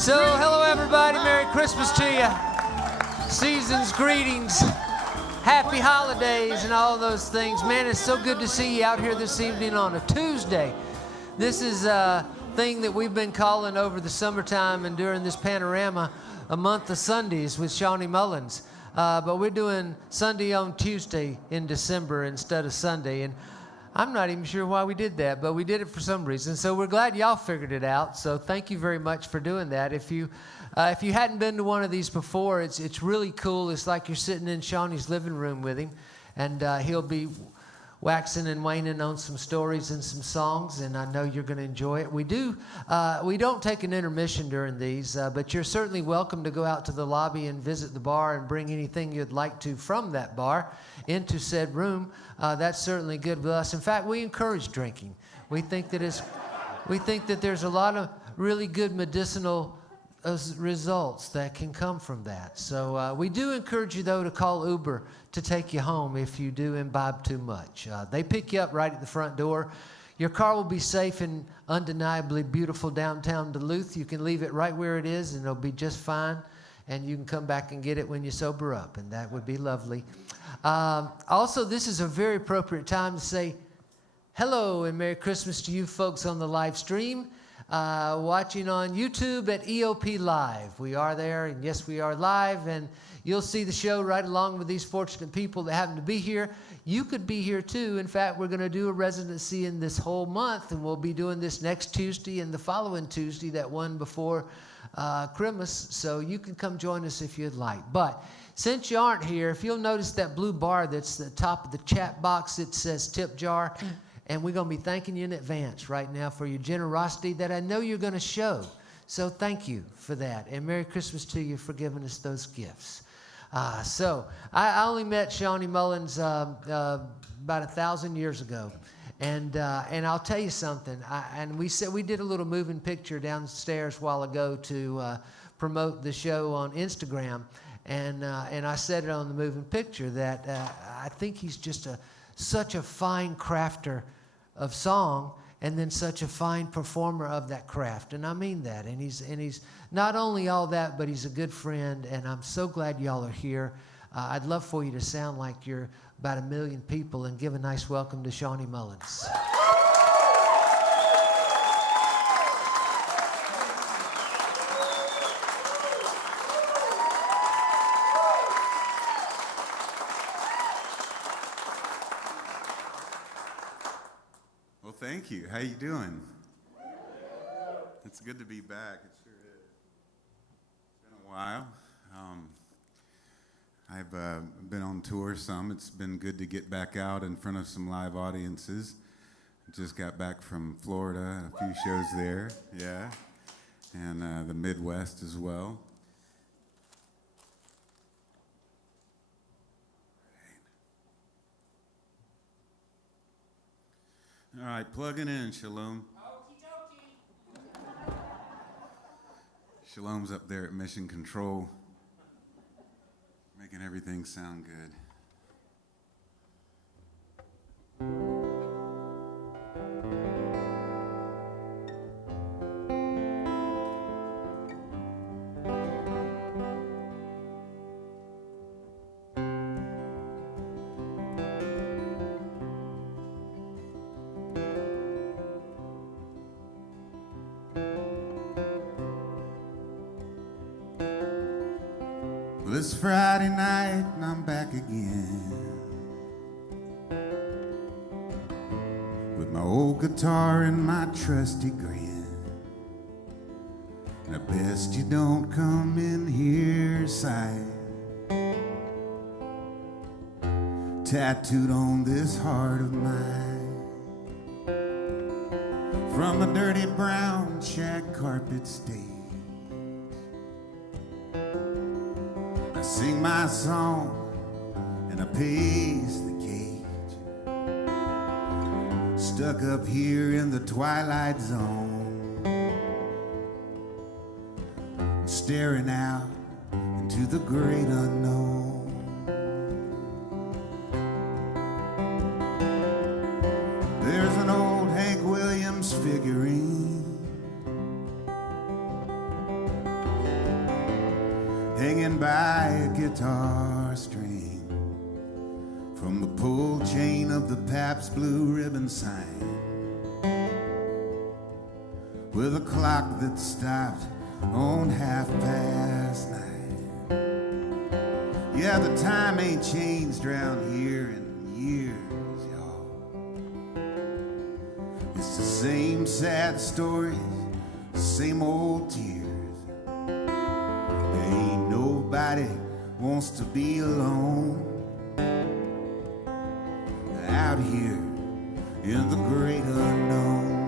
So, hello everybody, Merry Christmas to you. Season's greetings, happy holidays and all those things. Man, it's so good to see you out here this evening on a Tuesday. This is a thing that we've been calling over the summertime and during this panorama a month of Sundays with Shawn Mullins. But we're doing Sunday on Tuesday in December instead of Sunday. And I'm not even sure why we did that, but we did it for some reason. So we're glad y'all figured it out. So thank you very much for doing that. If you hadn't been to one of these before, it's really cool. It's like you're sitting in Shawnee's living room with him, and he'll be waxing and waning on some stories and some songs, and I know you're going to enjoy it. We don't take an intermission during these, but you're certainly welcome to go out to the lobby and visit the bar and bring anything you'd like to from that bar into said room. That's certainly good with us. In fact, we encourage drinking. We think that there's a lot of really good medicinal results that can come from that. So we do encourage you, though, to call Uber to take you home if you do imbibe too much. They pick you up right at the front door. Your car will be safe and undeniably beautiful downtown Duluth. You can leave it right where it is, and it'll be just fine. And you can come back and get it when you sober up, and that would be lovely. Also, this is a very appropriate time to say hello and Merry Christmas to you folks on the live stream. Watching on YouTube at EOP Live. We are there, and yes, we are live, and you'll see the show right along with these fortunate people that happen to be here. You could be here too. In fact, we're going to do a residency in this whole month, and we'll be doing this next Tuesday and the following Tuesday, that one before Christmas, so you can come join us if you'd like. But since you aren't here, if you'll notice that blue bar that's at the top of the chat box, it says tip jar. And we're going to be thanking you in advance right now for your generosity that I know you're going to show. So thank you for that. And Merry Christmas to you for giving us those gifts. So I only met Shawn Mullins about 1,000 years ago. And I'll tell you something. We did a little moving picture downstairs a while ago to promote the show on Instagram. And I said it on the moving picture that I think he's just such a fine crafter of song, and then such a fine performer of that craft, and I mean that. And he's not only all that, but he's a good friend, and I'm so glad y'all are here. I'd love for you to sound like you're about 1 million people and give a nice welcome to Shawn Mullins. Thank you. How you doing? It's good to be back. It sure is. It's been a while. I've been on tour some. It's been good to get back out in front of some live audiences. Just got back from Florida, a few shows there, yeah, and the Midwest as well. All right, plugging in, Shalom. Okie dokie. Shalom's up there at Mission Control, making everything sound good. It's Friday night and I'm back again with my old guitar and my trusty grin. And I best you don't come in here sight, tattooed on this heart of mine, from a dirty brown shag carpet stage. I sing my song and I pace the cage, stuck up here in the twilight zone, staring out into the great unknown. There's an old Hank Williams figurine by a guitar string from the pull chain of the Pabst Blue Ribbon sign, with a clock that stopped on 9:30. Yeah, the time ain't changed around here in years, y'all. It's the same sad stories, same old tears. There ain't nobody wants to be alone out here in the great unknown.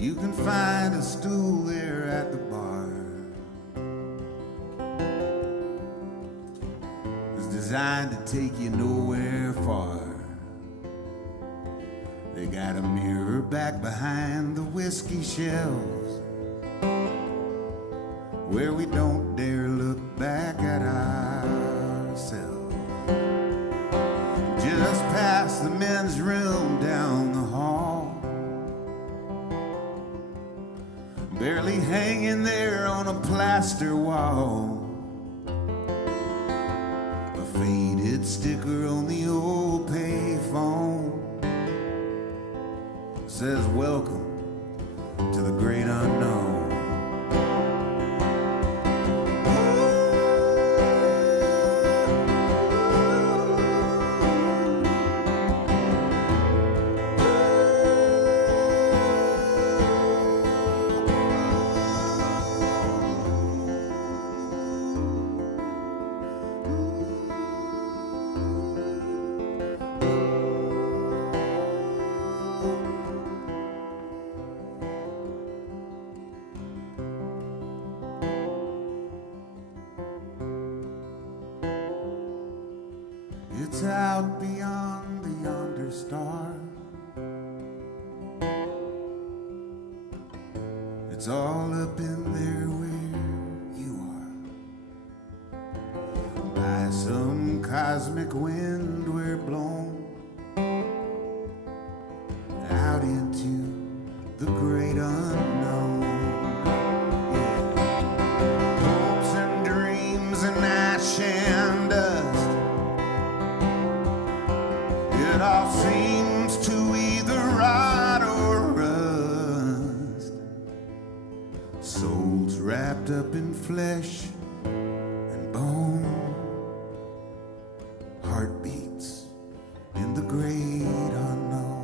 You can find a stool there at the bar. It's designed to take you nowhere far. They got a mirror back behind the whiskey shelves, where we don't dare look back at ourselves. Just past the men's room down the hall, barely hanging there on a plaster wall, a faded sticker on the old payphone says, "Welcome to the great unknown." It's out beyond the yonder star. It's all up in there where you are. By some cosmic wind we're blown out into the great unknown. Yeah. Hopes and dreams and ash and dust, it all seems to either rot or rust. Souls wrapped up in flesh and bone, heartbeats in the great unknown.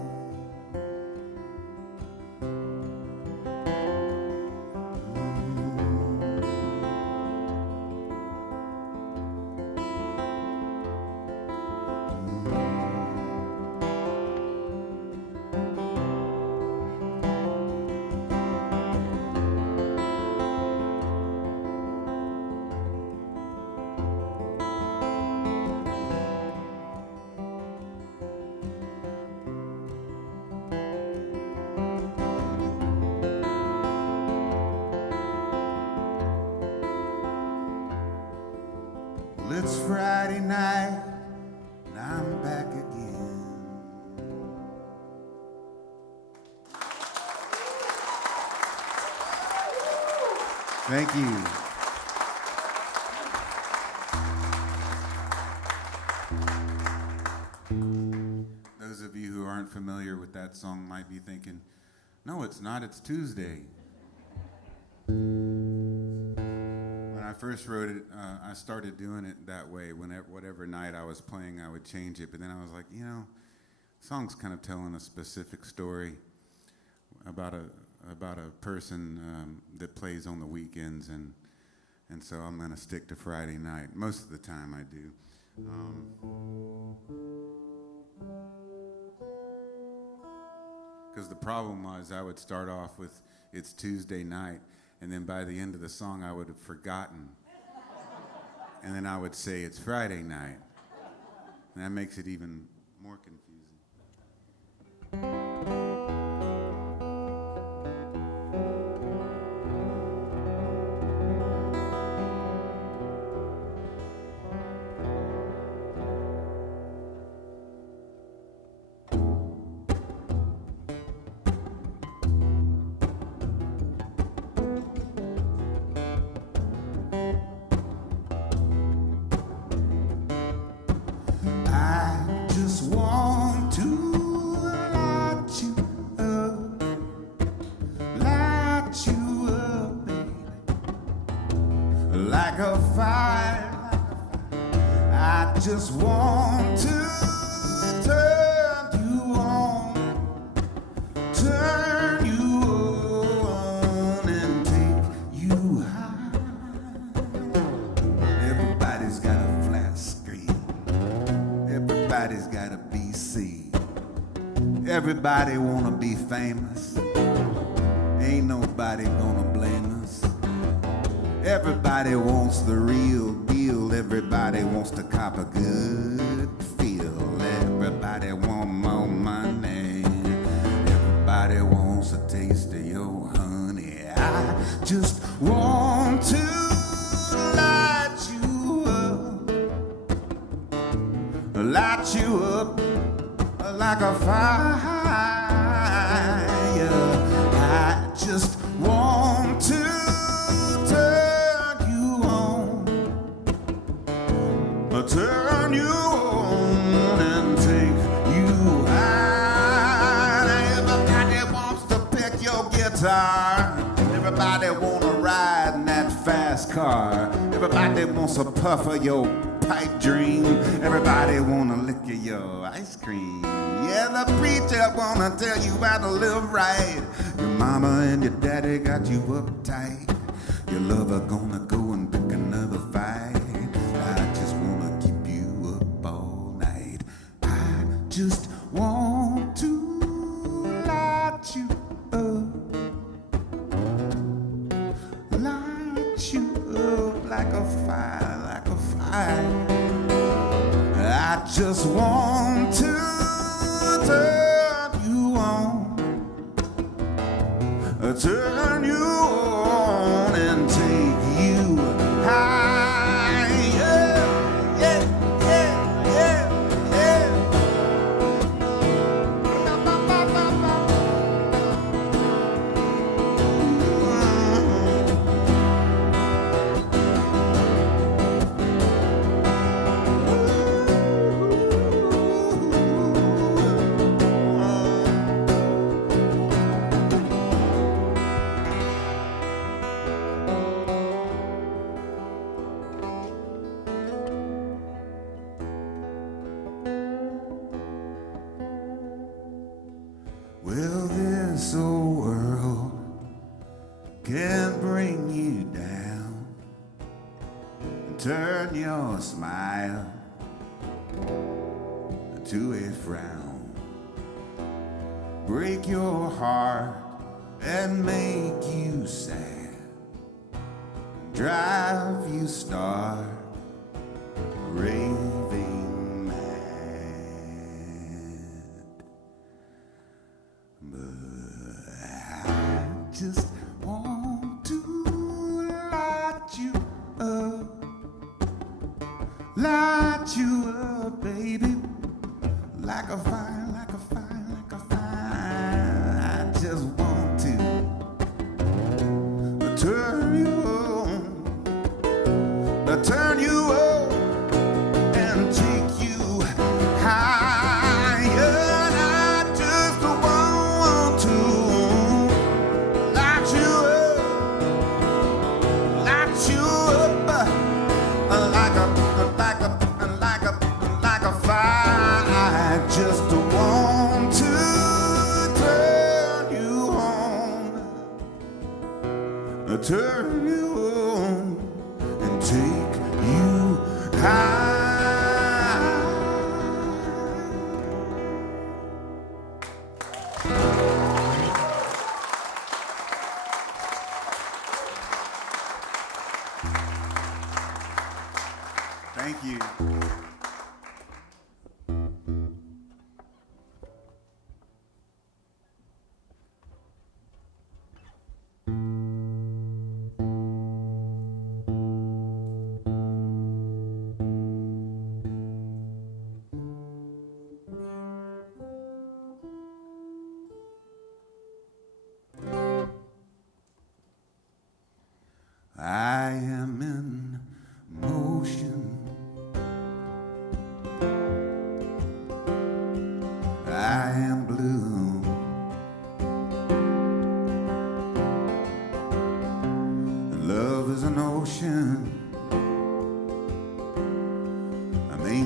It's Friday night, and I'm back again. Thank you. Those of you who aren't familiar with that song might be thinking, no, it's not, it's Tuesday. When I first wrote it, I started doing it that way. Whatever night I was playing, I would change it. But then I was like, the song's kind of telling a specific story about a person that plays on the weekends, and so I'm going to stick to Friday night. Most of the time I do. Because the problem was I would start off with "It's Tuesday night," and then by the end of the song I would have forgotten. And then I would say it's Friday night. And that makes it even more confusing. just want to turn you on, turn you on and take you high. Everybody's got a flat screen. Everybody's got a BC. Everybody wanna be famous. Ain't nobody gonna blame us. Everybody wants the real deal. Everybody wants to cop a good feel. Everybody want more money. Everybody wants a taste of your honey. I just want to light you up like a fire. I just want to turn you on and take you high. Everybody wants to pick your guitar. Everybody wanna ride in that fast car. Everybody wants a puff of your pipe dream. Everybody wanna lick of your ice cream. Yeah, the preacher wanna tell you how to live right. Your mama and your daddy got you uptight. Your lover gonna go and pick another fight. I just wanna keep you up all night. I just want to light you up like a fire, like a fire. I just want to turn you on and take you high. Yeah, yeah, yeah, yeah, yeah. Well, this old world can bring you down and turn your smile to a frown, break your heart and make you sad, drive you stark, raving mad. But I just want to light you up, baby, like a fire, like a fire, like a fire. I just want to turn you on and take you higher. I just want to light you up like a fire. I just want to turn you on and take you high. Thank you. I am in motion. I am blue. Love is an ocean. I may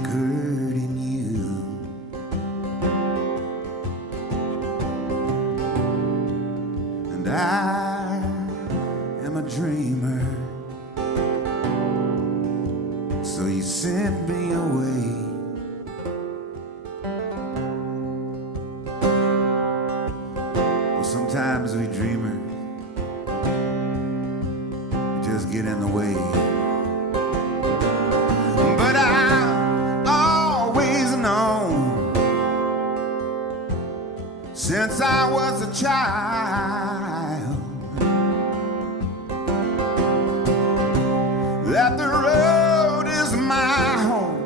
Sometimes we dreamers just get in the way. But I always known since I was a child that the road is my home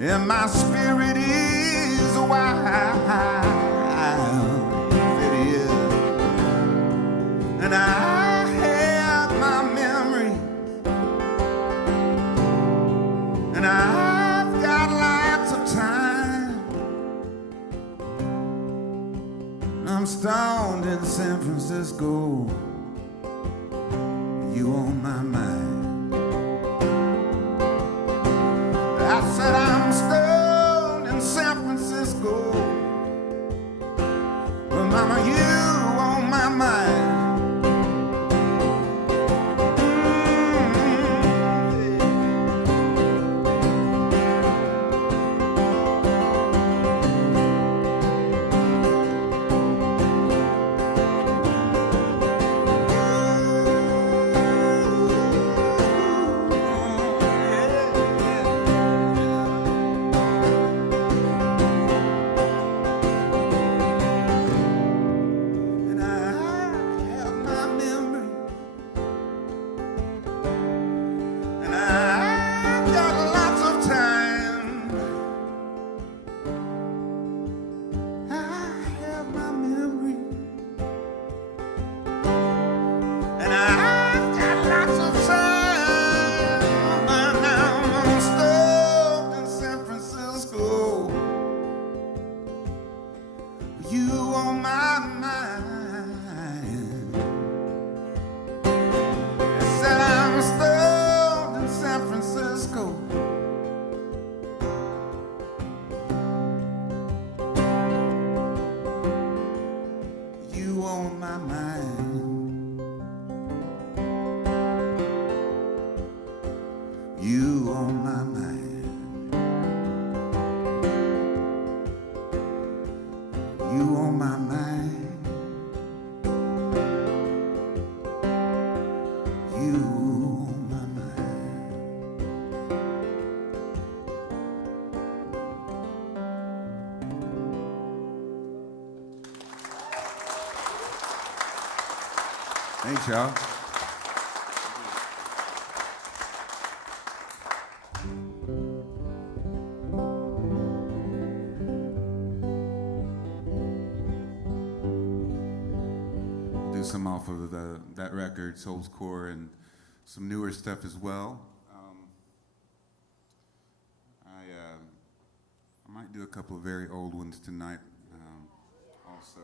and my spirit is wild. And I have my memory, and I've got lots of time. I'm stoned in San Francisco, you on my mind. I said I'm stoned in San Francisco, but mama, you on my mind. Thanks, y'all. Do some off of that record, Soul's Core, and some newer stuff as well. I might do a couple of very old ones tonight, also.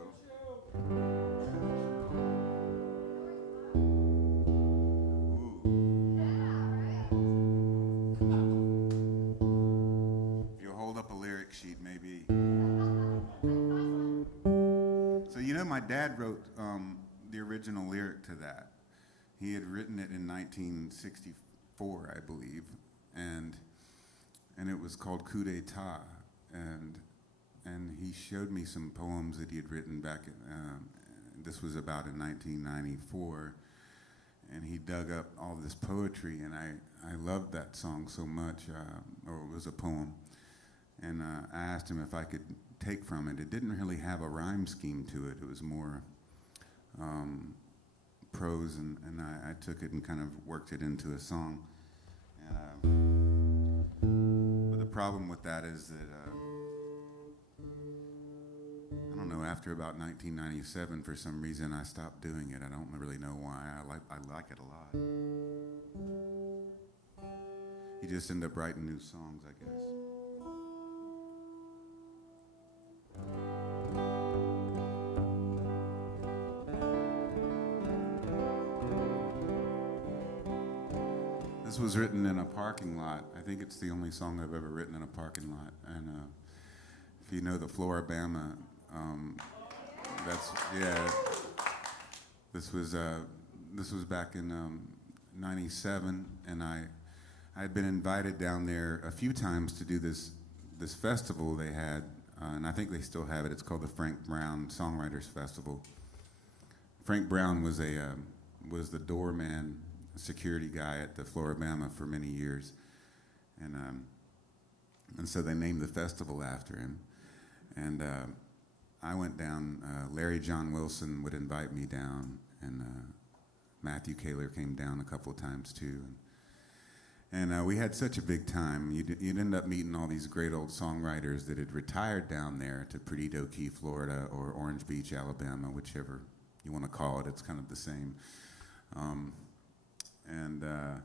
My dad wrote the original lyric to that. He had written it in 1964, I believe, and it was called Coup d'etat, and he showed me some poems that he had written back in, this was about in 1994, and he dug up all this poetry, and I loved that song so much, or it was a poem, and I asked him if I could take from it. It didn't really have a rhyme scheme to it. It was more prose, and I took it and kind of worked it into a song. But the problem with that is that, I don't know, after about 1997, for some reason, I stopped doing it. I don't really know why. I like it a lot. You just end up writing new songs, I guess. This was written in a parking lot. I think it's the only song I've ever written in a parking lot. And if you know the Floribama, This was back in '97, and I had been invited down there a few times to do this festival they had and I think they still have it. It's called the Frank Brown Songwriters Festival. Frank Brown was the doorman, security guy at the Floribama for many years, and so they named the festival after him. And I went down. Larry John Wilson would invite me down, and Matthew Kaler came down a couple of times too. And we had such a big time. You'd end up meeting all these great old songwriters that had retired down there to Perdido Key, Florida, or Orange Beach, Alabama, whichever you want to call it. It's kind of the same. And a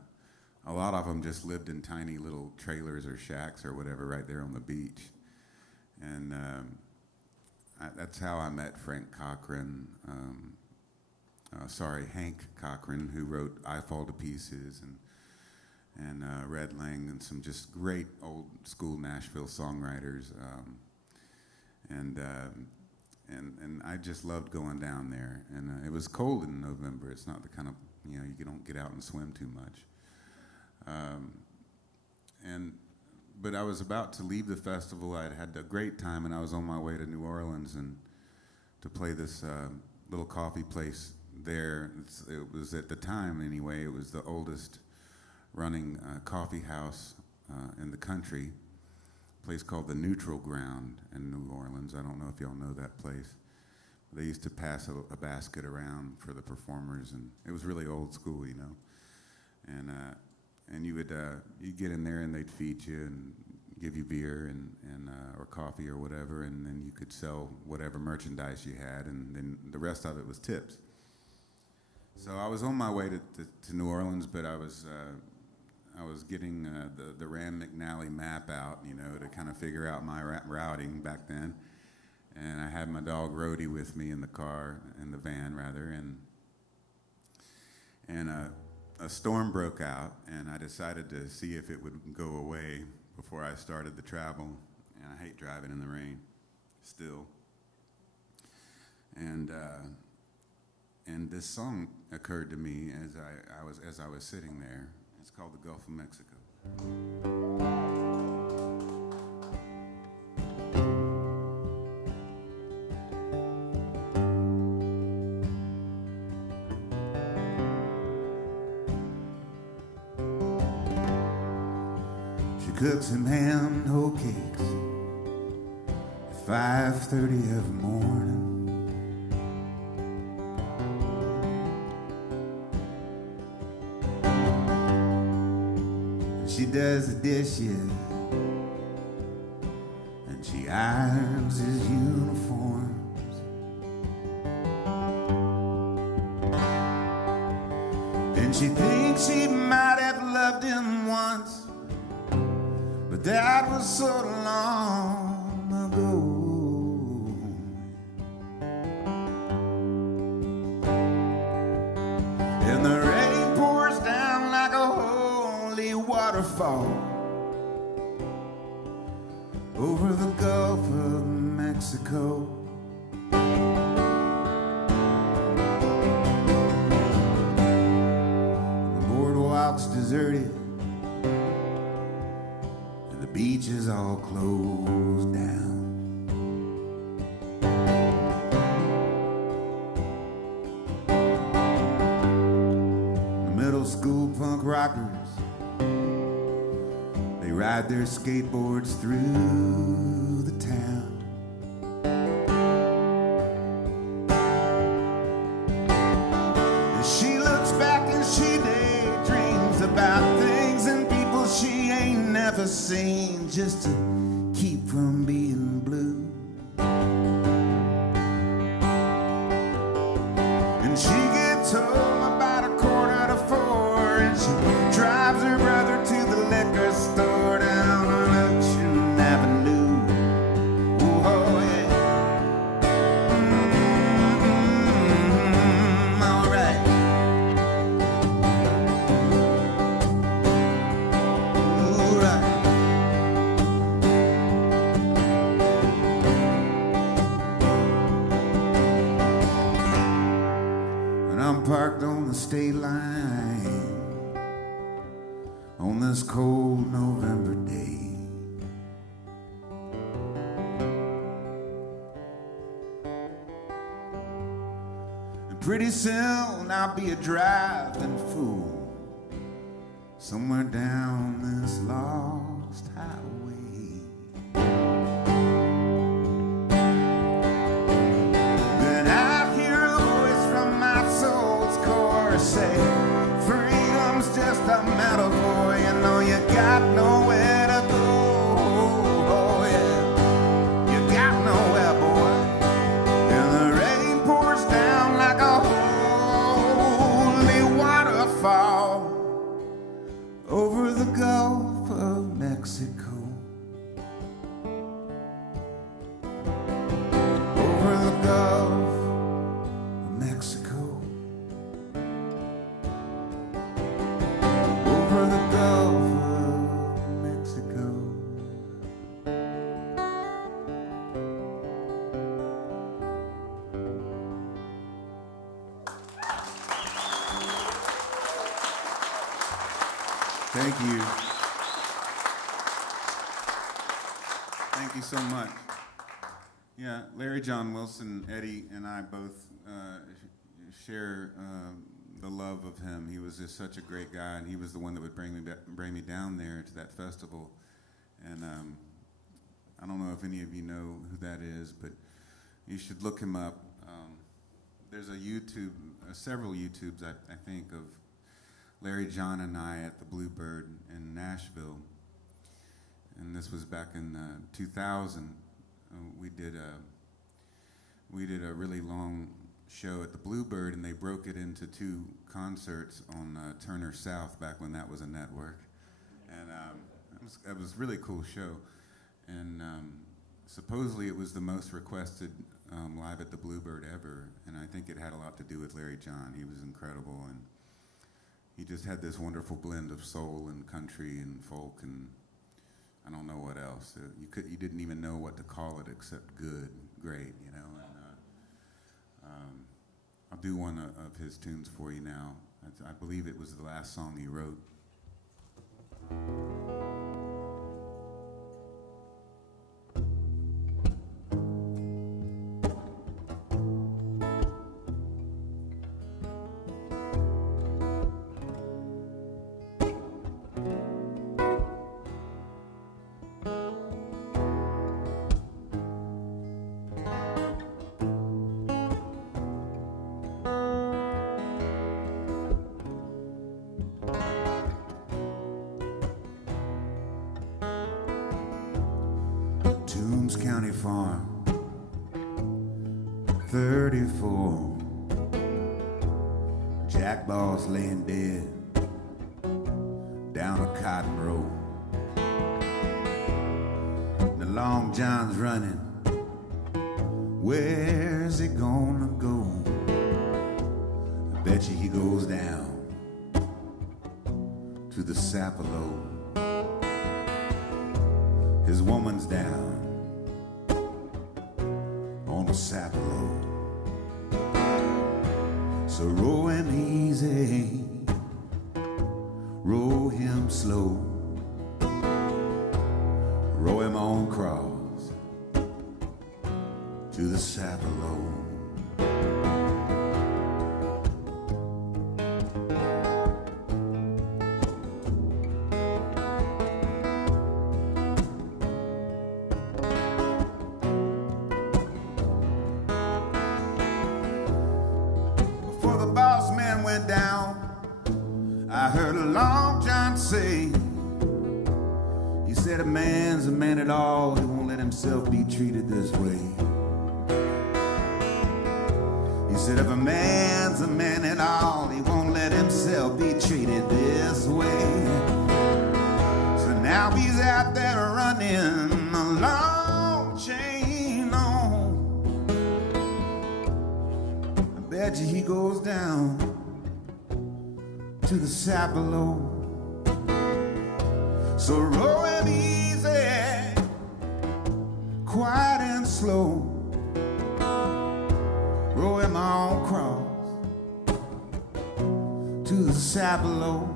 lot of them just lived in tiny little trailers or shacks or whatever right there on the beach. And that's how I met Hank Cochran, who wrote I Fall to Pieces, and Red Lang, and some just great old school Nashville songwriters. And I just loved going down there. And it was cold in November. It's not the kind of, you don't get out and swim too much. But I was about to leave the festival. I'd had a great time, and I was on my way to New Orleans and to play this little coffee place there. It was, at the time anyway, it was the oldest running coffee house in the country, a place called the Neutral Ground in New Orleans. I don't know if y'all know that place. They used to pass a basket around for the performers, and it was really old school, And you'd get in there, and they'd feed you and give you beer and or coffee or whatever, and then you could sell whatever merchandise you had, and then the rest of it was tips. So I was on my way to New Orleans, but I was getting the Rand McNally map out, to kind of figure out my routing back then. And I had my dog Rhodey with me in the van rather, and a storm broke out, and I decided to see if it would go away before I started the travel. And I hate driving in the rain, still. And this song occurred to me as I was sitting there. It's called "The Gulf of Mexico." Cooks him ham and whole cakes at 5:30 every morning. And she does the dishes, and she irons his uniforms. And she thinks she might have loved him once, but that was so long ago. And the rain pours down like a holy waterfall over the Gulf of Mexico. The boardwalk's deserted, beach is all closed down. The middle school punk rockers, they ride their skateboards through the town. And she looks back and she daydreams about things and people she ain't never seen, just to keep from being blue. And she gets home about 3:45, and she drives her brother to the liquor store down on Ocean Avenue. Oh yeah. All right. All right. I'm parked on the state line on this cold November day. pretty soon I'll be a driving fool somewhere down this lost highway. Then I hear a voice from my soul's core say, freedom's just a metaphor, you know you got nowhere to go. Oh yeah, you got nowhere, boy. And the rain pours down like a holy waterfall over the Gulf of Mexico. Over the Gulf of Mexico. Over the Gulf of Mexico. Thank you. Thank you so much. Yeah, Larry John Wilson, Eddie, and I both share the love of him. He was just such a great guy, and he was the one that would bring me down there to that festival. And I don't know if any of you know who that is, but you should look him up. There's a YouTube, several YouTubes, I think, of Larry John and I at the Bluebird in Nashville. And this was back in 2000. We did a really long show at the Bluebird, and they broke it into 2 concerts on Turner South back when that was a network. And it was a really cool show. And supposedly it was the most requested live at the Bluebird ever. And I think it had a lot to do with Larry John. He was incredible, and he just had this wonderful blend of soul and country and folk and I don't know what else. You didn't even know what to call it except good, great, you know. And I'll do one of his tunes for you now. I believe it was the last song he wrote. County Farm, 34. Jack Ball's laying dead down a cotton road. The Long John's running. Where's he gonna go? I bet you he goes down to the Sapelo. His woman's down on the Sapelo. So row him easy, row him slow, row him on cross to the Sapelo. I heard a Long John say, he said a man's a man at all, he won't let himself be treated this way. He said if a man's a man at all, he won't let himself be treated this way. So now he's out there running a long chain on. I bet you he goes down to the Sapelo. So row him easy, quiet and slow, row him on cross to the Sapelo.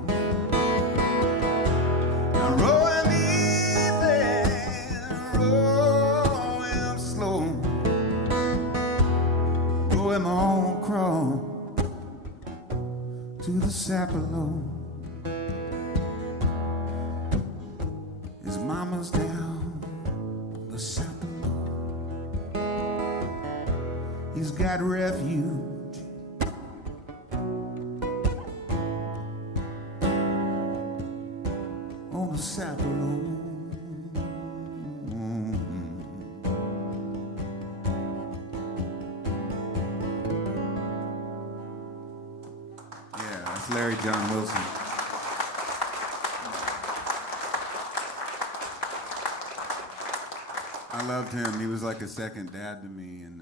Now row him easy, row him slow, row him on cross Aberle. His mama's down on the Aberle. He's got refuge on the Aberle. Yeah, that's Larry John Wilson. I loved him. He was like a second dad to me, and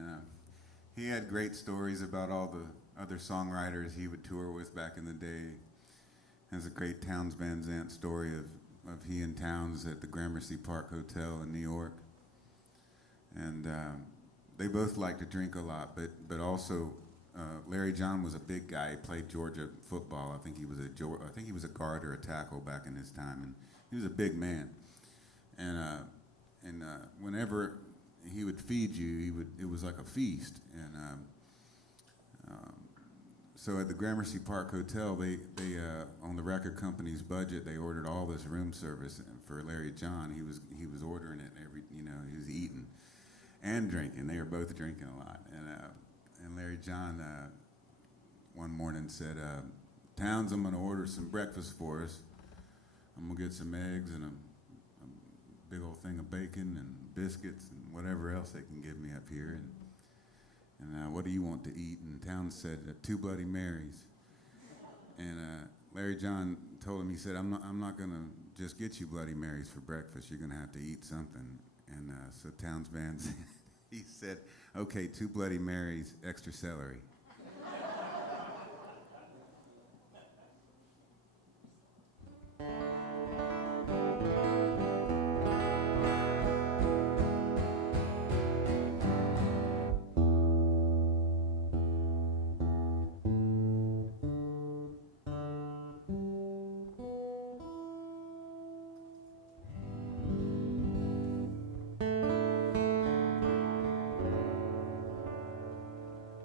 he had great stories about all the other songwriters he would tour with back in the day. There's a great Townes Van Zandt story of he and Townes at the Gramercy Park Hotel in New York. And they both liked to drink a lot, but also Larry John was a big guy. He played Georgia football. I think he was a guard or a tackle back in his time, and he was a big man. And whenever he would feed you, it was like a feast. And so at the Gramercy Park Hotel, they on the record company's budget, they ordered all this room service for Larry John. He was ordering it every, he was eating and drinking. They were both drinking a lot. And Larry John one morning said, "Townes, I'm going to order some breakfast for us. I'm going to get some eggs and a big old thing of bacon and biscuits and whatever else they can give me up here. And what do you want to eat?" And Townes said, 2 Bloody Marys. And Larry John told him, he said, I'm not going to just get you Bloody Marys for breakfast. You're going to have to eat something. And so Townes Van Zandt, he said, "Okay, 2 Bloody Marys, extra celery."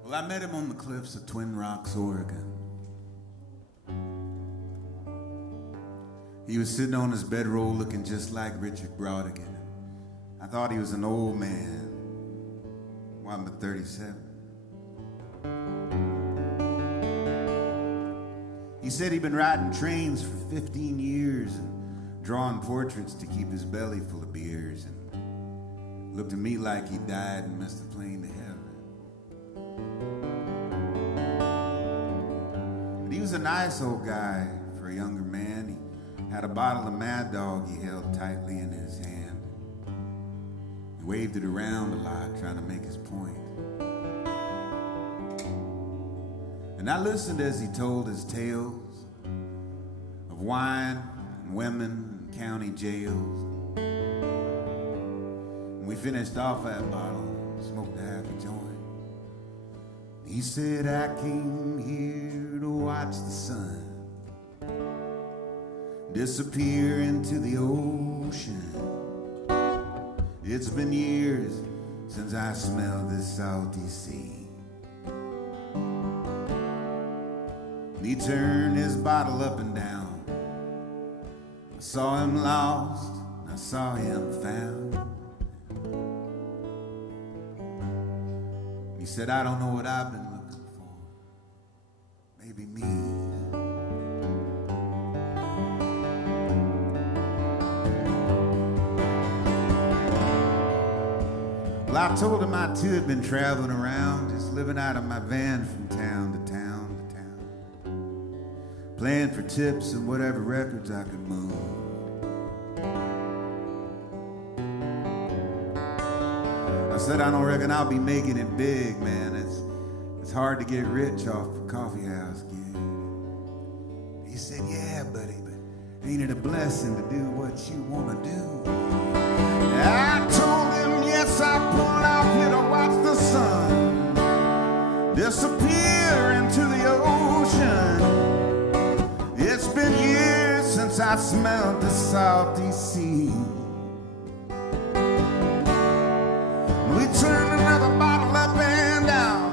Well, I met him on the cliffs of Twin Rocks, Oregon. He was sitting on his bedroll looking just like Richard Brodigan. I thought he was an old man. Well, I'm 37. He said he'd been riding trains for 15 years and drawing portraits to keep his belly full of beers, and looked to me like he died and missed the plane to heaven. But he was a nice old guy for a younger man. He had a bottle of Mad Dog he held tightly in his hand. He waved it around a lot, trying to make his point. And I listened as he told his tales of wine and women and county jails. And we finished off that bottle, smoked a half a joint. He said, "I came here to watch the sun disappear into the ocean. It's been years since I smelled this salty sea." And he turned his bottle up and down. I saw him lost, I saw him found. He said, "I don't know what I've been looking for. Maybe me." Well, I told him I too had been traveling around, just living out of my van from town to town to town, playing for tips and whatever records I could move. I said, "I don't reckon I'll be making it big, man. It's hard to get rich off a coffee house gig." He said, "Yeah, buddy, but ain't it a blessing to do what you want to do?" I told him, "Yes, I pulled out here to watch the sun disappear into the ocean. It's been years since I smelled the salty sea." We turned another bottle up and down.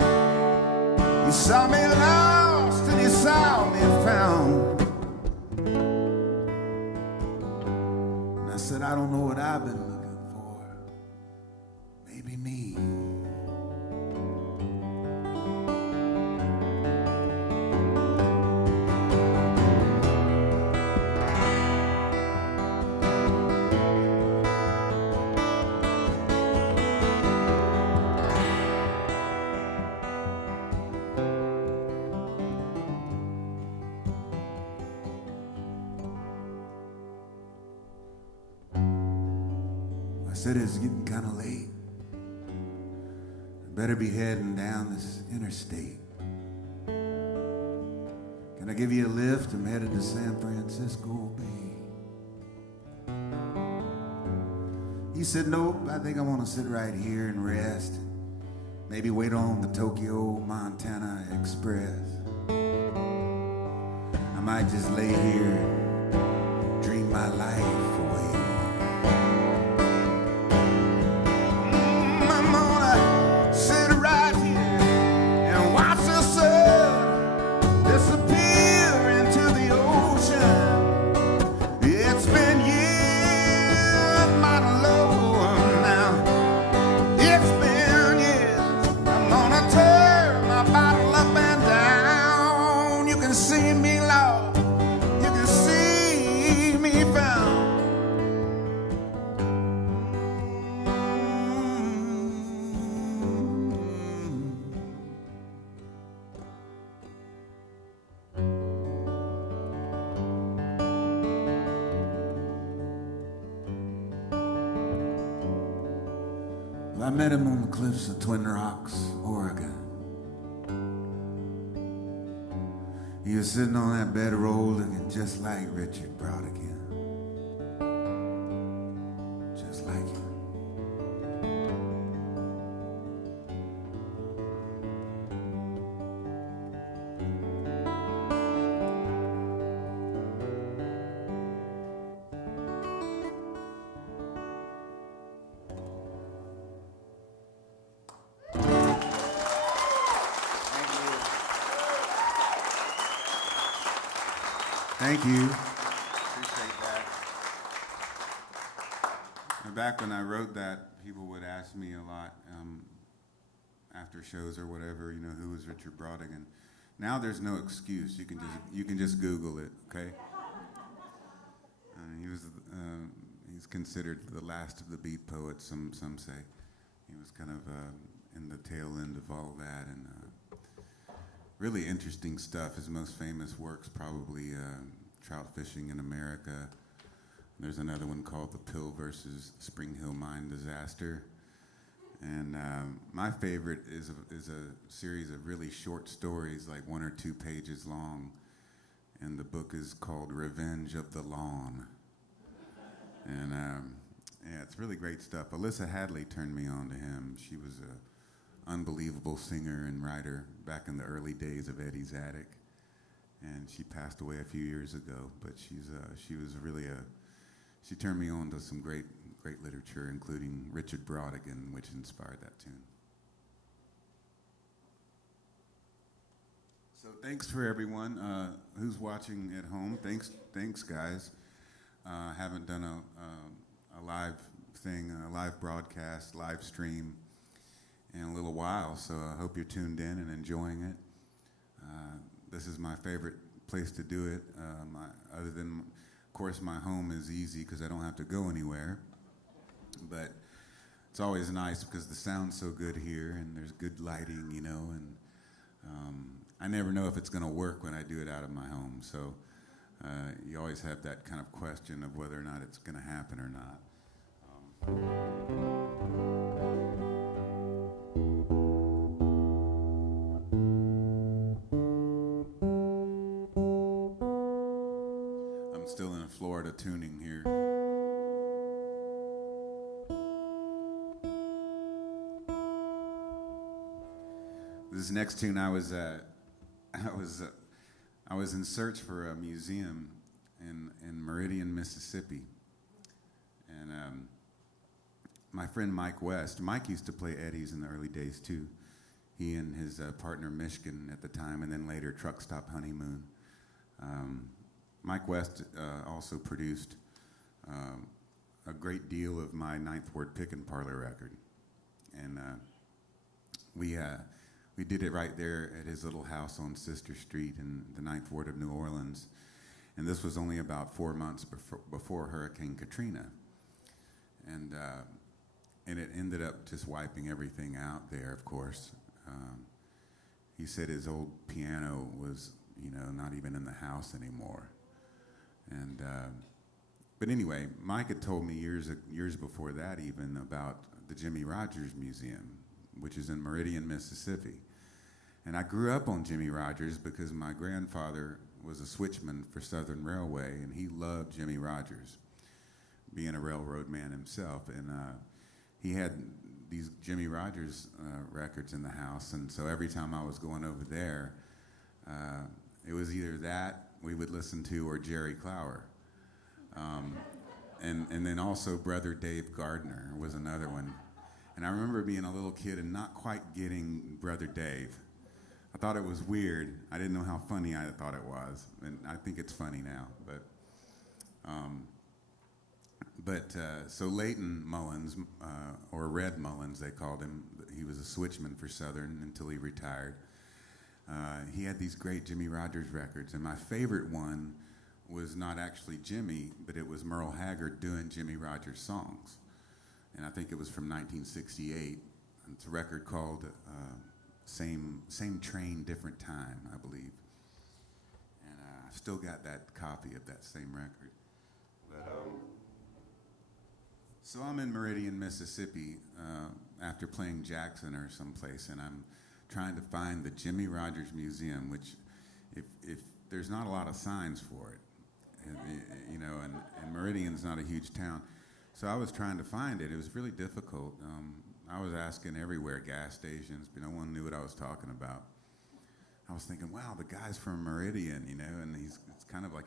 He saw me lost and he saw me found. I don't know what I've been looking for. Maybe me. I said it's getting kind of late. I better be heading down this interstate. Can I give you a lift? I'm headed to San Francisco Bay. He said, nope, I think I want to sit right here and rest. Maybe wait on the Tokyo, Montana Express. I might just lay here and dream my life away. I met him on the cliffs of Twin Rocks, Oregon. He was sitting on that bedroll looking just like Richard Brodigan. Just like him. Thank you. Appreciate that. And back when I wrote that, people would ask me a lot after shows or whatever, you know, who was Richard Brodigan. Now there's no excuse. You can just Google it, okay? He's considered the last of the beat poets. Some say he was kind of in the tail end of all that, and really interesting stuff. His most famous works probably Trout Fishing in America. There's another one called The Pill versus Spring Hill Mine Disaster. And my favorite is a series of really short stories, like 1 or 2 pages long. And the book is called Revenge of the Lawn. And yeah, it's really great stuff. Alyssa Hadley turned me on to him. She was an unbelievable singer and writer back in the early days of Eddie's Attic. And she passed away a few years ago, but she was really she turned me on to some great literature, including Richard Brodigan, which inspired that tune. So thanks for everyone who's watching at home. Thanks guys. Haven't done a live thing, a live broadcast, live stream in a little while, so I hope you're tuned in and enjoying it. This is my favorite place to do it, other than, of course, my home is easy because I don't have to go anywhere. But it's always nice because the sound's so good here and there's good lighting, you know, and I never know if it's going to work when I do it out of my home. So you always have that kind of question of whether or not it's going to happen or not. I'm still in Florida tuning here. This next tune, I was in search for a museum in Meridian, Mississippi, and my friend Mike West. Mike used to play Eddie's in the early days too. He and his partner Michigan at the time, and then later Truck Stop Honeymoon. Mike West also produced a great deal of my Ninth Ward Pick and Parlor record. And we did it right there at his little house on Sister Street in the Ninth Ward of New Orleans. And this was only about 4 months before Hurricane Katrina. And it ended up just wiping everything out there, of course. He said his old piano was, not even in the house anymore. And but anyway, Mike had told me years before that even about the Jimmy Rogers Museum, which is in Meridian, Mississippi. And I grew up on Jimmy Rogers because my grandfather was a switchman for Southern Railway, and he loved Jimmy Rogers, being a railroad man himself. And he had these Jimmy Rogers records in the house, and so every time I was going over there, it was either that we would listen to or Jerry Clower. And then also Brother Dave Gardner was another one. And I remember being a little kid and not quite getting Brother Dave. I thought it was weird. I didn't know how funny I thought it was. And I think it's funny now. So Leighton Mullins, or Red Mullins they called him, he was a switchman for Southern until he retired. He had these great Jimmy Rogers records, and my favorite one was not actually Jimmy, but it was Merle Haggard doing Jimmy Rogers songs. And I think it was from 1968. It's a record called Same Train, Different Time, I believe. And I've still got that copy of that same record. So I'm in Meridian, Mississippi, after playing Jackson or someplace, and I'm trying to find the Jimmy Rogers Museum, which if there's not a lot of signs for it, and Meridian's not a huge town. So I was trying to find it. It was really difficult. I was asking everywhere, gas stations, but no one knew what I was talking about. I was thinking, wow, the guy's from Meridian, and it's kind of like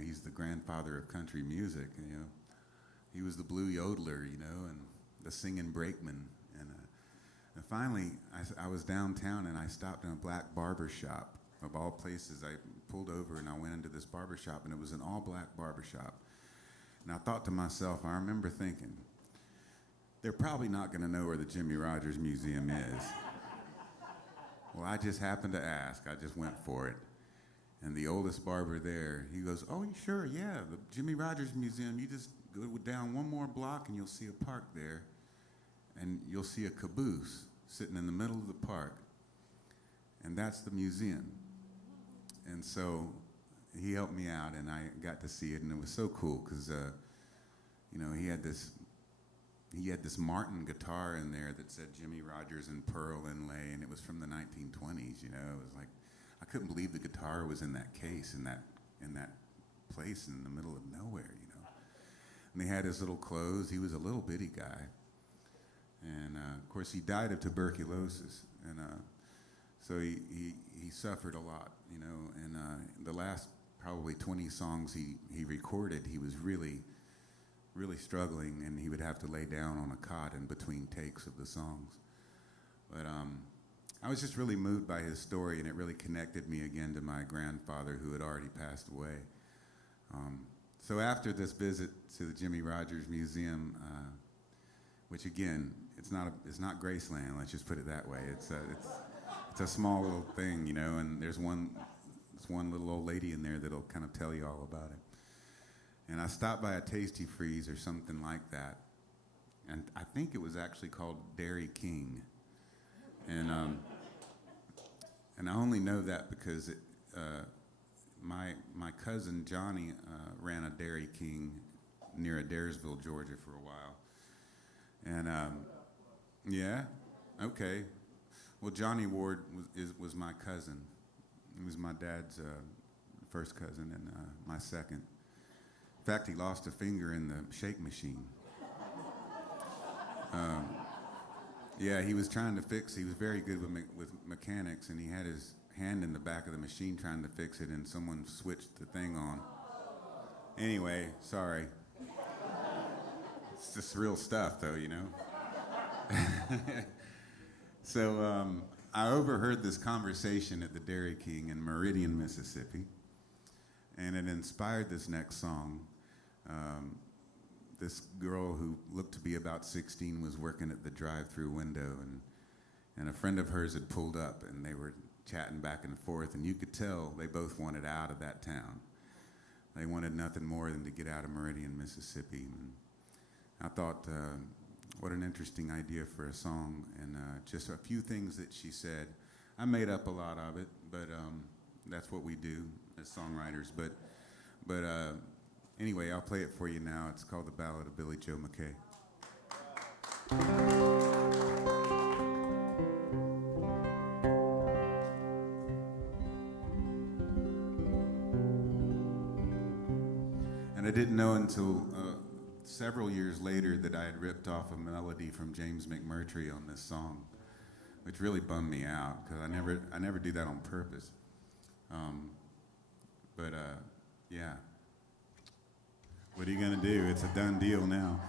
he's the grandfather of country music, He was the blue yodeler, and the singing brakeman. And finally, I was downtown and I stopped in a black barber shop. Of all places, I pulled over and I went into this barber shop, and it was an all-black barber shop. And I thought to myself, I remember thinking, they're probably not going to know where the Jimmy Rogers Museum is. Well, I just happened to ask. I just went for it. And the oldest barber there, he goes, oh, sure, yeah, the Jimmy Rogers Museum, you just go down one more block and you'll see a park there, and you'll see a caboose sitting in the middle of the park, and that's the museum. And so he helped me out, and I got to see it, and it was so cool because, he had this Martin guitar in there that said Jimmy Rogers and Pearl inlay, and it was from the 1920s. It was like I couldn't believe the guitar was in that case in that place in the middle of nowhere. And they had his little clothes. He was a little bitty guy, and of course he died of tuberculosis, and so he suffered a lot, And the last probably 20 songs he recorded, he was really, really struggling, and he would have to lay down on a cot in between takes of the songs. But I was just really moved by his story, and it really connected me again to my grandfather who had already passed away. So after this visit to the Jimmy Rogers Museum, which again, it's not Graceland. Let's just put it that way. It's a small little thing, and there's one little old lady in there that'll kind of tell you all about it. And I stopped by a Tasty Freeze or something like that, and I think it was actually called Dairy King, and I only know that because my cousin Johnny ran a Dairy King near Adairsville, Georgia, for a while, and yeah, okay. Well, Johnny Ward was my cousin. He was my dad's first cousin and my second. In fact, he lost a finger in the shake machine. Yeah, he was trying to fix. He was very good with mechanics, and he had his hand in the back of the machine trying to fix it, and someone switched the thing on. Anyway, sorry. It's just real stuff, though, So I overheard this conversation at the Dairy King in Meridian, Mississippi, and it inspired this next song this girl who looked to be about 16 was working at the drive-through window, and a friend of hers had pulled up, and they were chatting back and forth, and you could tell they both wanted out of that town. They wanted nothing more than to get out of Meridian, Mississippi. And I thought, what an interesting idea for a song, and just a few things that she said. I made up a lot of it, but that's what we do as songwriters. But anyway, I'll play it for you now. It's called The Ballad of Billy Joe McKay. And I didn't know until several years later that I had ripped off a melody from James McMurtry on this song, which really bummed me out because I never do that on purpose. Yeah. What are you gonna do? It's a done deal now.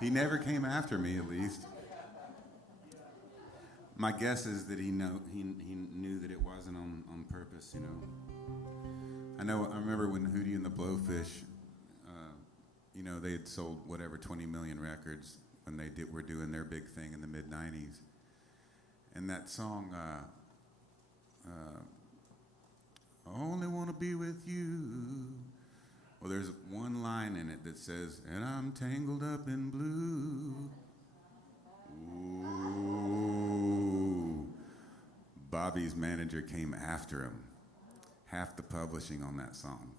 He never came after me, at least. My guess is that he knew that it wasn't on purpose, you know. I remember when Hootie and the Blowfish, they had sold whatever 20 million records when they were doing their big thing in the mid-90s. And that song, I only want to be with you. Well, there's one line in it that says, and I'm tangled up in blue. Ooh. Bobby's manager came after him. Half the publishing on that song.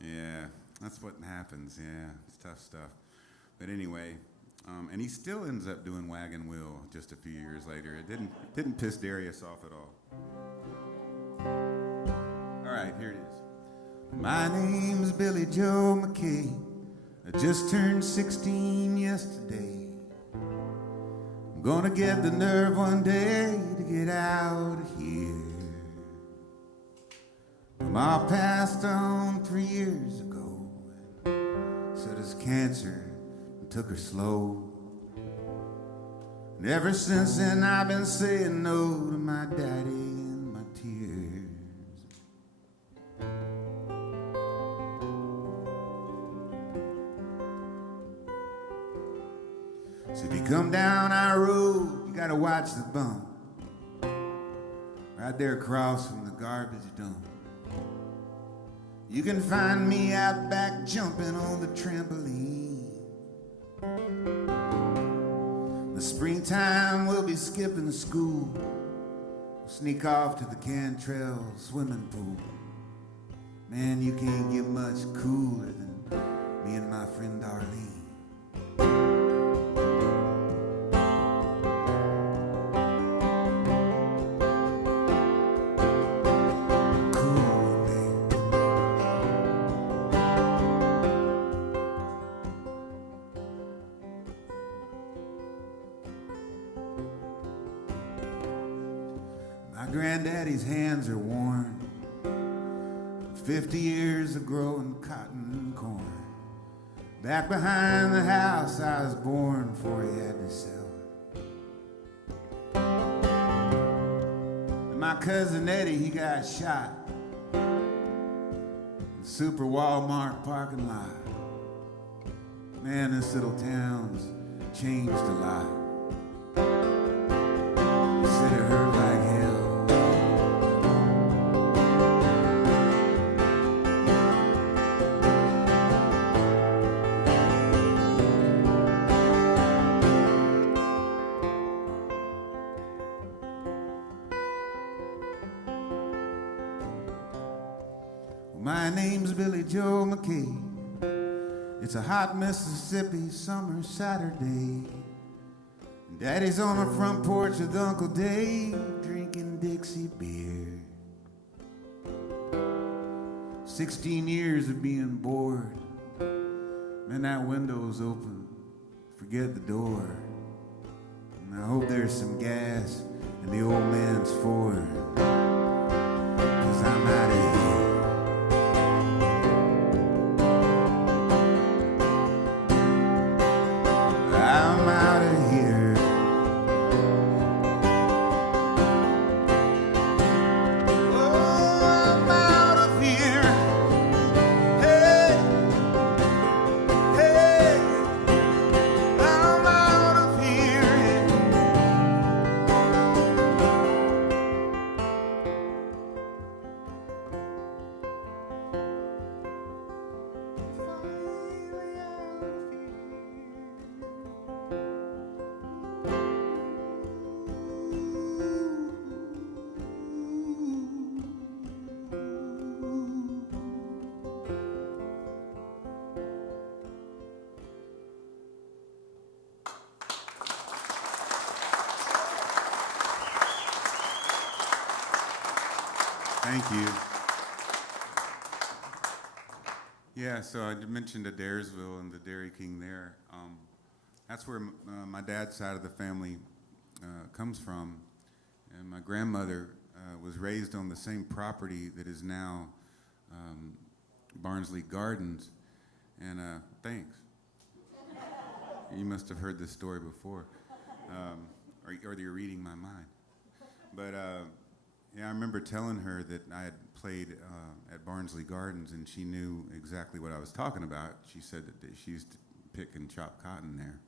Yeah, that's what happens. Yeah, it's tough stuff. But anyway, and he still ends up doing Wagon Wheel just a few years later. It didn't piss Darius off at all. All right, here it is. My name's Billy Joe McKay. I just turned 16 yesterday. I'm gonna get the nerve one day to get out of here. My mom passed on 3 years ago. Said it's cancer and took her slow. And ever since then I've been saying no to my daddy and my tears. So if you come down our road, you gotta watch the bump. Right there across from the garbage dump. You can find me out back jumping on the trampoline. The springtime we'll be skipping school. We'll sneak off to the Cantrell swimming pool. Man, you can't get much cooler than me and my friend Darlene. My granddaddy's hands are worn. 50 years of growing cotton and corn. Back behind the house I was born before he had to sell it. And my cousin Eddie, he got shot in the Super Walmart parking lot. Man, this little town's changed a lot. He said it hurt like hell. My name's Billy Joe McKay. It's a hot Mississippi summer Saturday. And Daddy's on the front porch with Uncle Dave drinking Dixie beer. 16 years of being bored. Man, that window's open. Forget the door. And I hope there's some gas in the old man's Ford. 'Cause I'm out of here. I'm out of here. Oh, I'm out of here. Hey, hey, Thank you. Yeah, so I mentioned Adairsville and the Dairy King there. That's where my dad's side of the family comes from. And my grandmother was raised on the same property that is now Barnsley Gardens. And thanks. You must have heard this story before, or you're reading my mind. But yeah, I remember telling her that I had played at Barnsley Gardens, and she knew exactly what I was talking about. She said that she used to pick and chop cotton there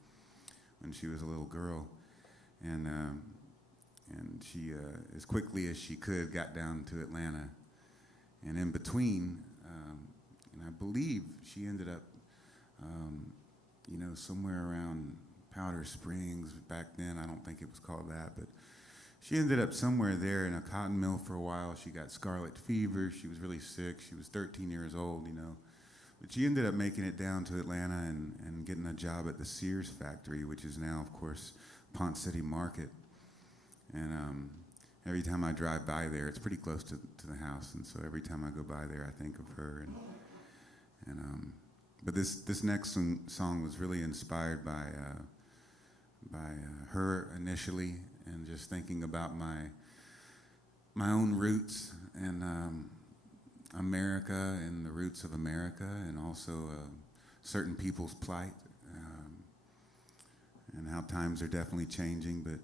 when she was a little girl, and she, as quickly as she could, got down to Atlanta, and in between, and I believe she ended up, somewhere around Powder Springs back then. I don't think it was called that, but she ended up somewhere there in a cotton mill for a while. She got scarlet fever. She was really sick. She was 13 years old, But she ended up making it down to Atlanta and getting a job at the Sears factory, which is now, of course, Ponce City Market. And every time I drive by there, it's pretty close to the house, and so every time I go by there, I think of her. But this next song was really inspired by her initially, and just thinking about my own roots and America and the roots of America, and also certain people's plight, and how times are definitely changing. But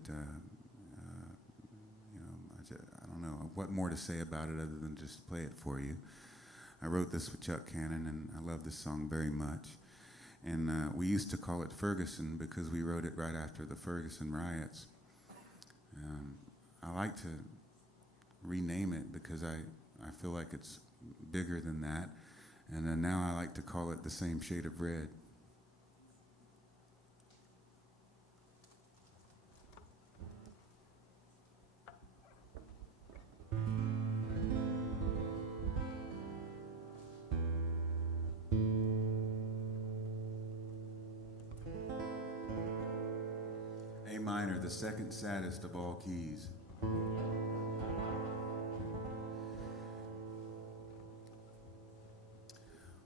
I don't know what more to say about it other than just play it for you. I wrote this with Chuck Cannon, and I love this song very much. And we used to call it Ferguson because we wrote it right after the Ferguson riots. I like to rename it because I feel like it's bigger than that. And then now I like to call it The Same Shade of Red. A minor, the second saddest of all keys.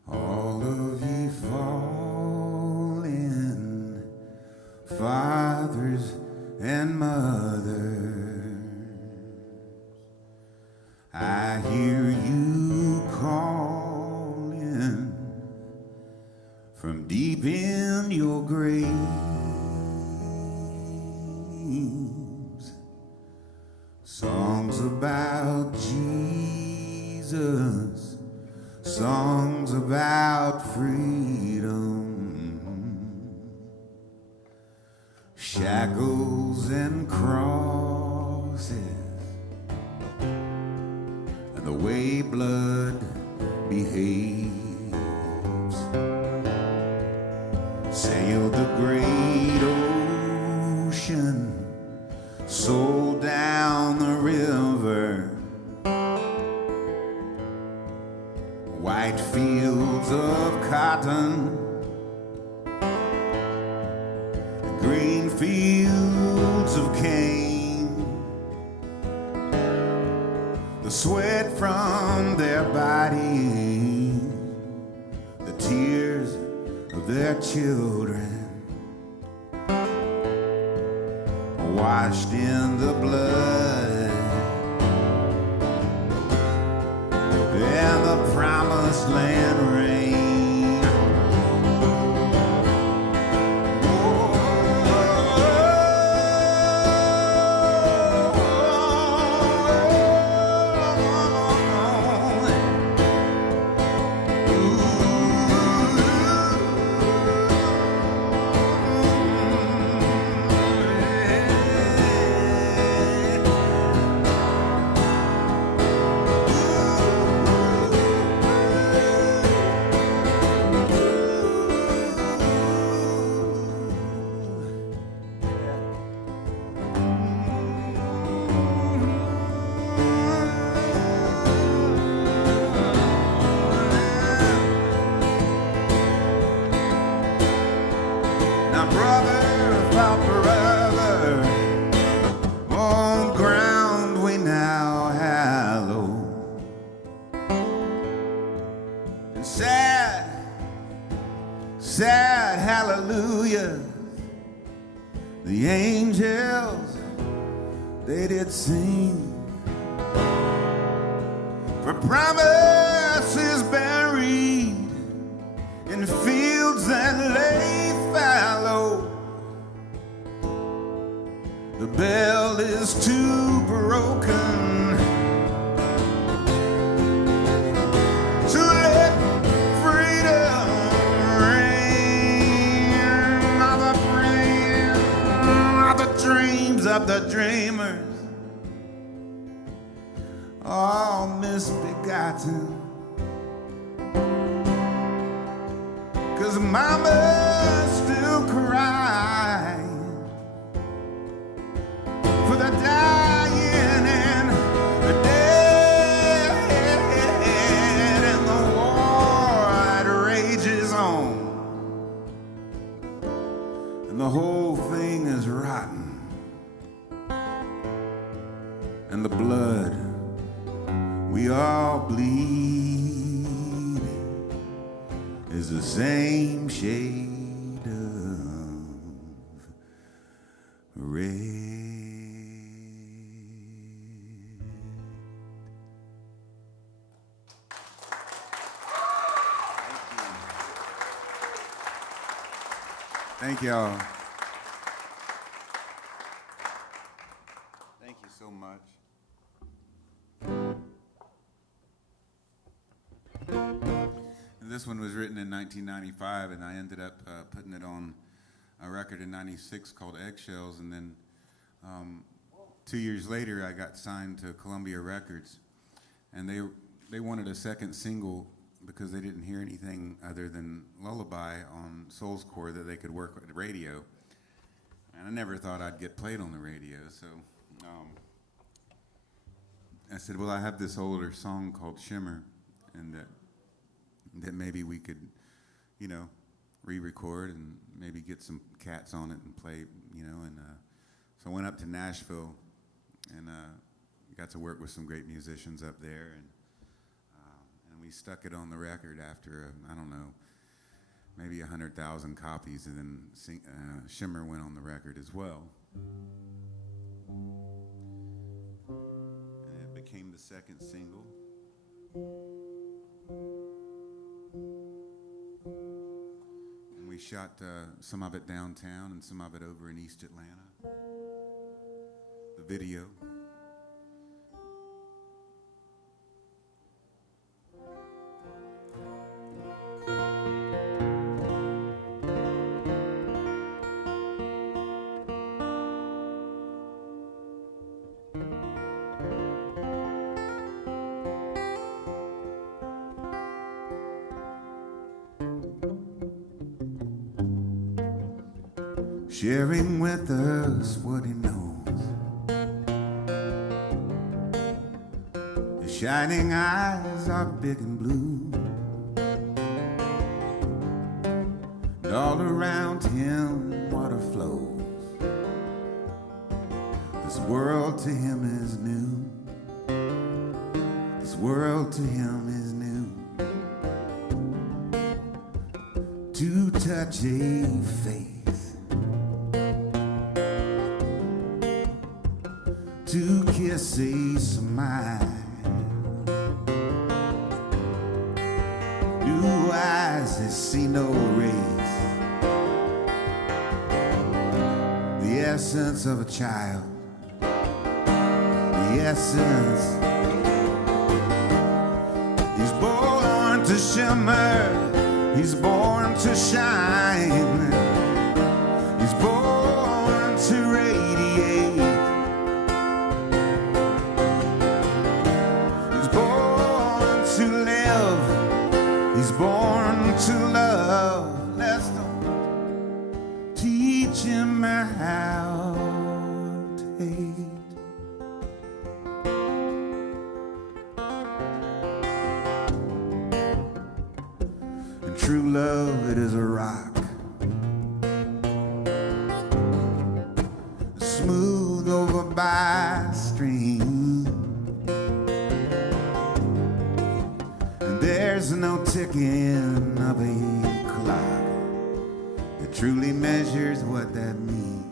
All of ye fallen fathers and mothers, I hear you calling from deep in your graves. Songs about Jesus, songs about freedom, shackles and crosses, and the way blood behaves. Sailed the great ocean, sold down the river, white fields of cotton, green fields of cane, the sweat from their bodies, the tears of their children, washed in the blood, and the promised land rain. they did sing. For promises buried in fields that lay fallow. The bell is too broken to let freedom reign. Of the dreams of the dreamers, all misbegotten. 'Cause mama still crying for the dying and the dead, and the war that rages on, and the whole thing is rotten, and the blood we all bleed is the same shade of red. Thank y'all. Thank you so much. And this one was written in 1995, and I ended up putting it on a record in 96 called Eggshells, and then 2 years later I got signed to Columbia Records, and they wanted a second single because they didn't hear anything other than Lullaby on Soul's Core that they could work with the radio. And I never thought I'd get played on the radio, so I said, well, I have this older song called Shimmer, and that maybe we could, you know, re-record and maybe get some cats on it and play, you know, and so I went up to Nashville and got to work with some great musicians up there, and we stuck it on the record after, I don't know, maybe 100,000 copies, and then Shimmer went on the record as well. And it became the second single. And we shot some of it downtown and some of it over in East Atlanta. The video. Sharing with us what he knows. His shining eyes are big and blue, and all around him water flows. This world to him is new. This world to him is new. To touch a face, to kiss a smile, new eyes that see no race, the essence of a child, the essence. He's born to shimmer, he's born to shine, he's born to radiate. Born to love, let's don't teach him how to hate. And true love, it is a rock, smooth over by a stream. There's no ticking of a clock that truly measures what that means,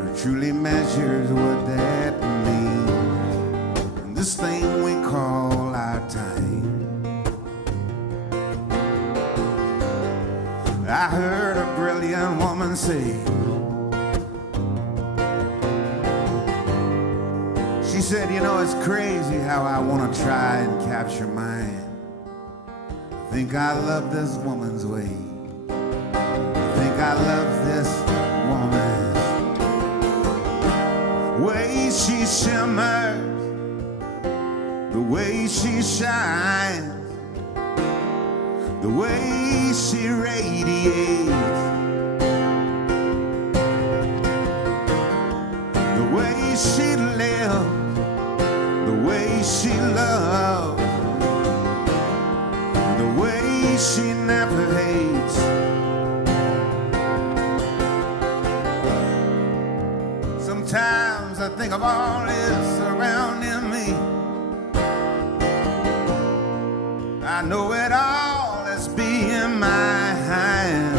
or truly measures what that means. And this thing we call our time. I heard a brilliant woman say, she said, you know, it's crazy how I want to try and capture mine. I think I love this woman's way. I think I love this woman's way she shimmers, the way she shines, the way she radiates, the way she lives, the way she loves, the way she never hates. Sometimes I think of all this surrounding me. I know it all as being my hand.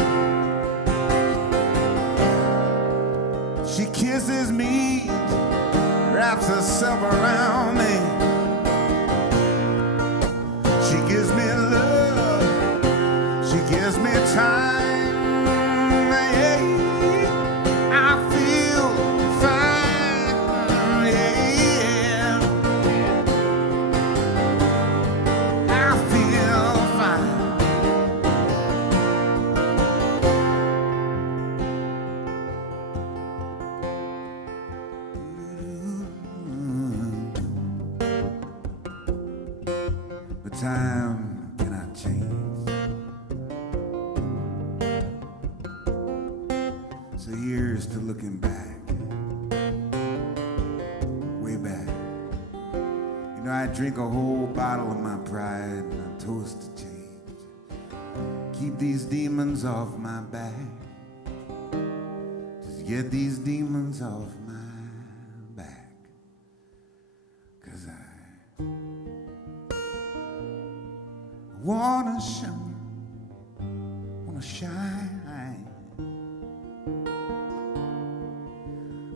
She kisses me, wraps herself around me. She gives me love, she gives me time. Yeah, I feel fine. Yeah, I feel fine. But time cannot change. So here's to looking back, way back. You know, I drink a whole bottle of my pride and I toast to change. Keep these demons off my back. Just get these demons off my back. 'Cause I wanna shine, wanna shine.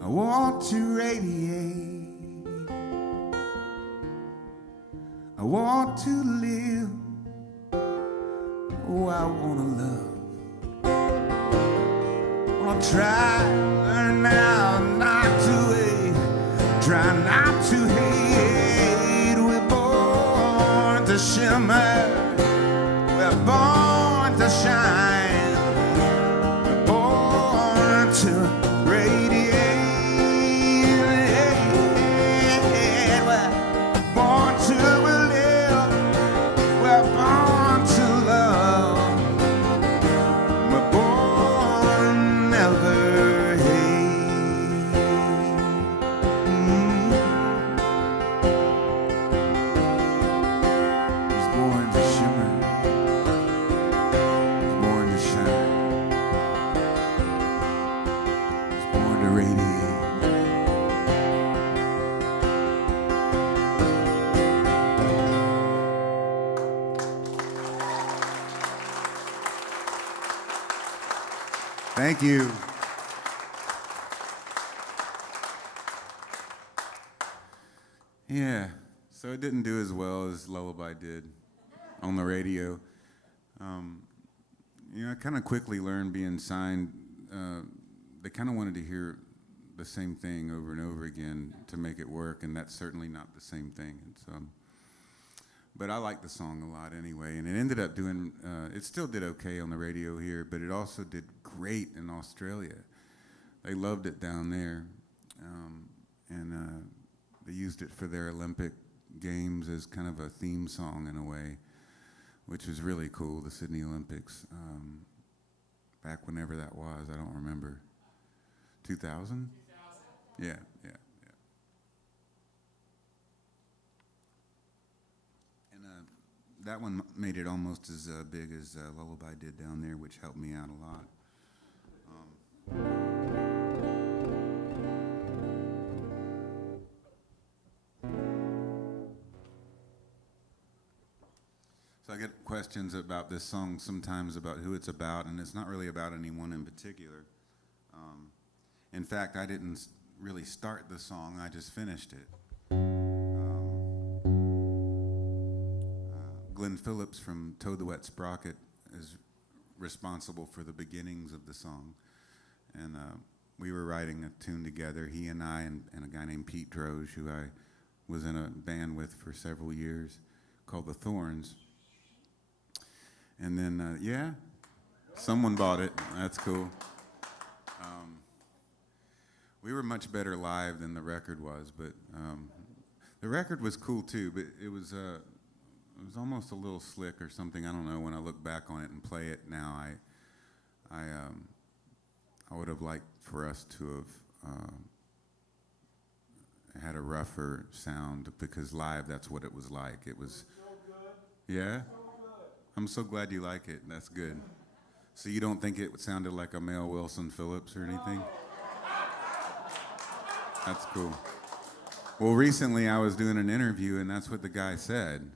I want to radiate. I want to live. Oh, I wanna love. I wanna try, learn now not to hate. Try not to hate. We're born to shimmer. We're born to shine. We're born to radiate. We're born to live. We're born to love. We're born never hate. Was born to shimmer. Was born to shine. Was born to radiate. Thank you. Yeah, so it didn't do as well as Lullaby did on the radio. You know, I kind of quickly learned being signed, they kind of wanted to hear the same thing over and over again to make it work, and that's certainly not the same thing. And so, but I like the song a lot anyway, and it ended up doing, it still did okay on the radio here, but it also did great in Australia. They loved it down there, and they used it for their Olympic Games as kind of a theme song in a way, which was really cool, the Sydney Olympics, back whenever that was, I don't remember. 2000? Yeah. And that one made it almost as big as Lullaby did down there, which helped me out a lot. So I get questions about this song sometimes about who it's about, and it's not really about anyone in particular. In fact, I didn't really start the song, I just finished it. Glenn Phillips from Toad the Wet Sprocket is responsible for the beginnings of the song. And we were writing a tune together, he and I and a guy named Pete Droge, who I was in a band with for several years, called The Thorns. And then, yeah, someone bought it. That's cool. We were much better live than the record was, but the record was cool too, but it was almost a little slick or something. I don't know. When I look back on it and play it now, I would have liked for us to have had a rougher sound, because live, that's what it was like. It was, yeah? I'm so glad you like it. That's good. So you don't think it sounded like a male Wilson Phillips or anything? That's cool. Well, recently I was doing an interview, and that's what the guy said.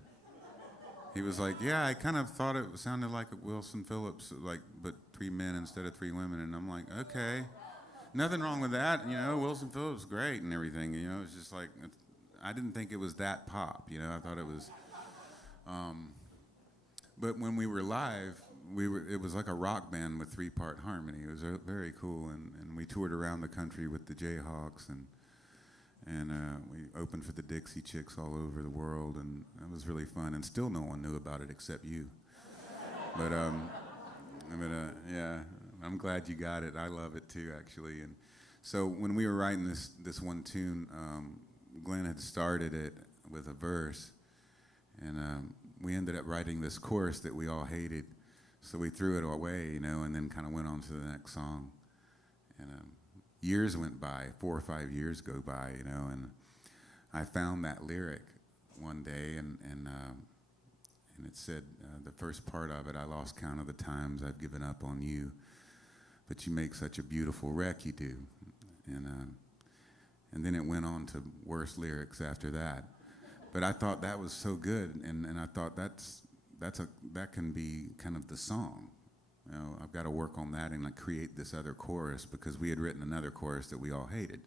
He was like, yeah, I kind of thought it sounded like a Wilson Phillips, like, but 3 men instead of 3 women. And I'm like, okay. Nothing wrong with that. You know, Wilson Phillips, great and everything. You know, it's just like, I didn't think it was that pop. You know, I thought it was, but when we were live, it was like a rock band with 3-part harmony. It was very cool. And we toured around the country with the Jayhawks, and we opened for the Dixie Chicks all over the world, and that was really fun. And still no one knew about it except you. But yeah, I'm glad you got it. I love it too, actually. And so when we were writing this one tune, Glenn had started it with a verse, and we ended up writing this chorus that we all hated. So we threw it away, you know, and then kind of went on to the next song. And years went by, 4 or 5 years go by, you know, and I found that lyric one day, and it said, the first part of it, I lost count of the times I've given up on you, but you make such a beautiful wreck, you do. And then it went on to worse lyrics after that. But I thought that was so good, and I thought that can be kind of the song. You know, I've got to work on that and like create this other chorus, because we had written another chorus that we all hated.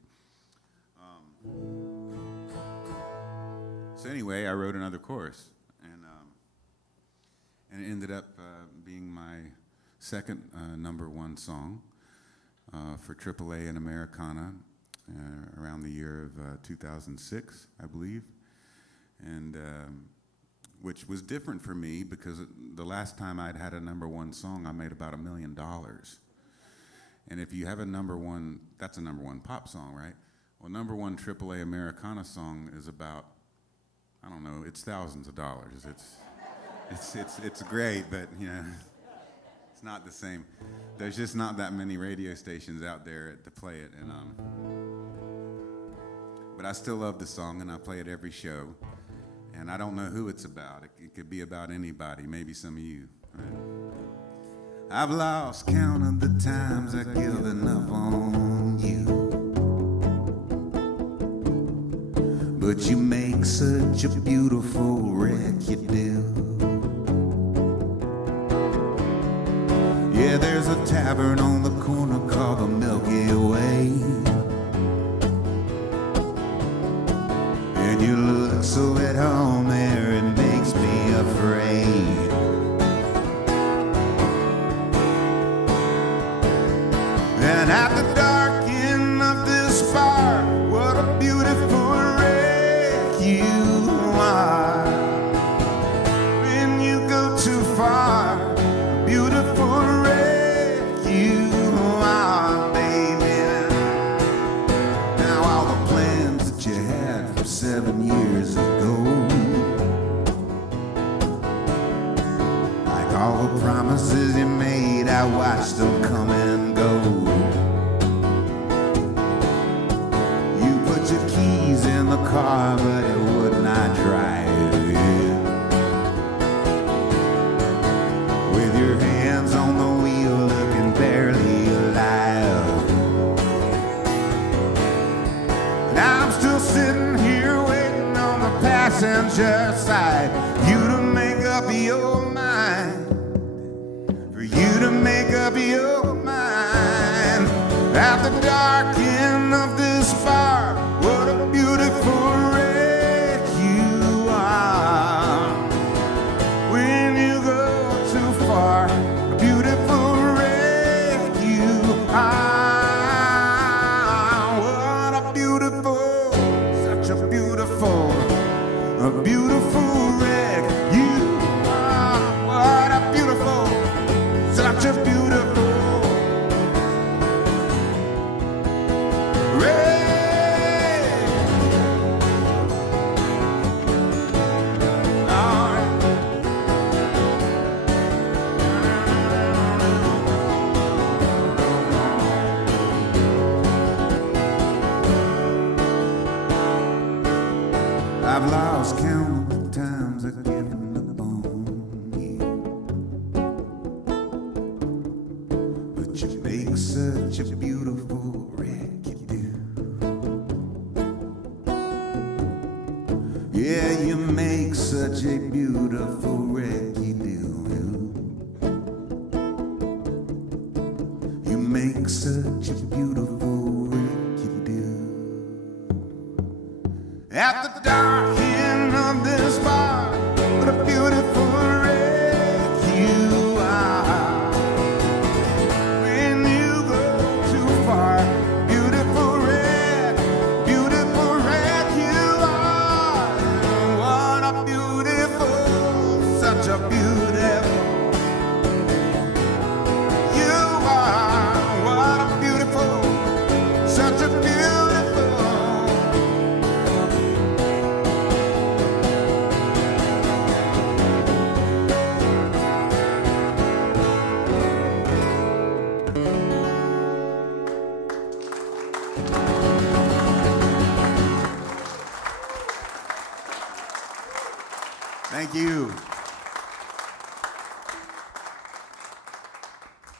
So anyway, I wrote another chorus, and it ended up being my second #1 song for AAA and Americana around the year of 2006, I believe, and which was different for me, because the last time I'd had a #1 song, I made about $1 million. And if you have a #1, that's a #1 pop song, right? Well, #1 AAA Americana song is about, I don't know, it's thousands of dollars. It's great, but you know, it's not the same. There's just not that many radio stations out there to play it, and but I still love the song, and I play it every show. And I don't know who it's about. It could be about anybody, maybe some of you. Right? I've lost count of the times I've given up on you, but you make such a beautiful wreck, you do. Yeah, there's a tavern on the corner called the Milky Way, and you look so at home there, it makes me afraid. And at the dark end of this bar, what a beautiful wreck you are. When you go too far, beautiful wreck you are, baby. Now all the plans that you had for 7 years ago, like all the promises you made, I watched them come and go. You put your keys in the car, but it would not drive. With your hands on the wheel, looking barely alive. Now I'm still sitting here waiting on the passenger side, you to make up your mind, for you to make up your mind. At the dark end of this bar, what a beautiful wreck you are. When you go too far, a beautiful wreck you are. What a beautiful, such a beautiful wreck you are. What a beautiful, such a beautiful wreck. I've lost count of the times I've given up on you, but you make such a beautiful wreck, you do. Yeah, you make such a beautiful wreck, you do. You make such a beautiful wreck, you do. At the dark end of this bar, what a beautiful wreck you are. When you go too far, beautiful wreck you are. What a beautiful, such a beautiful you are. What a beautiful, such a beautiful. Thank you.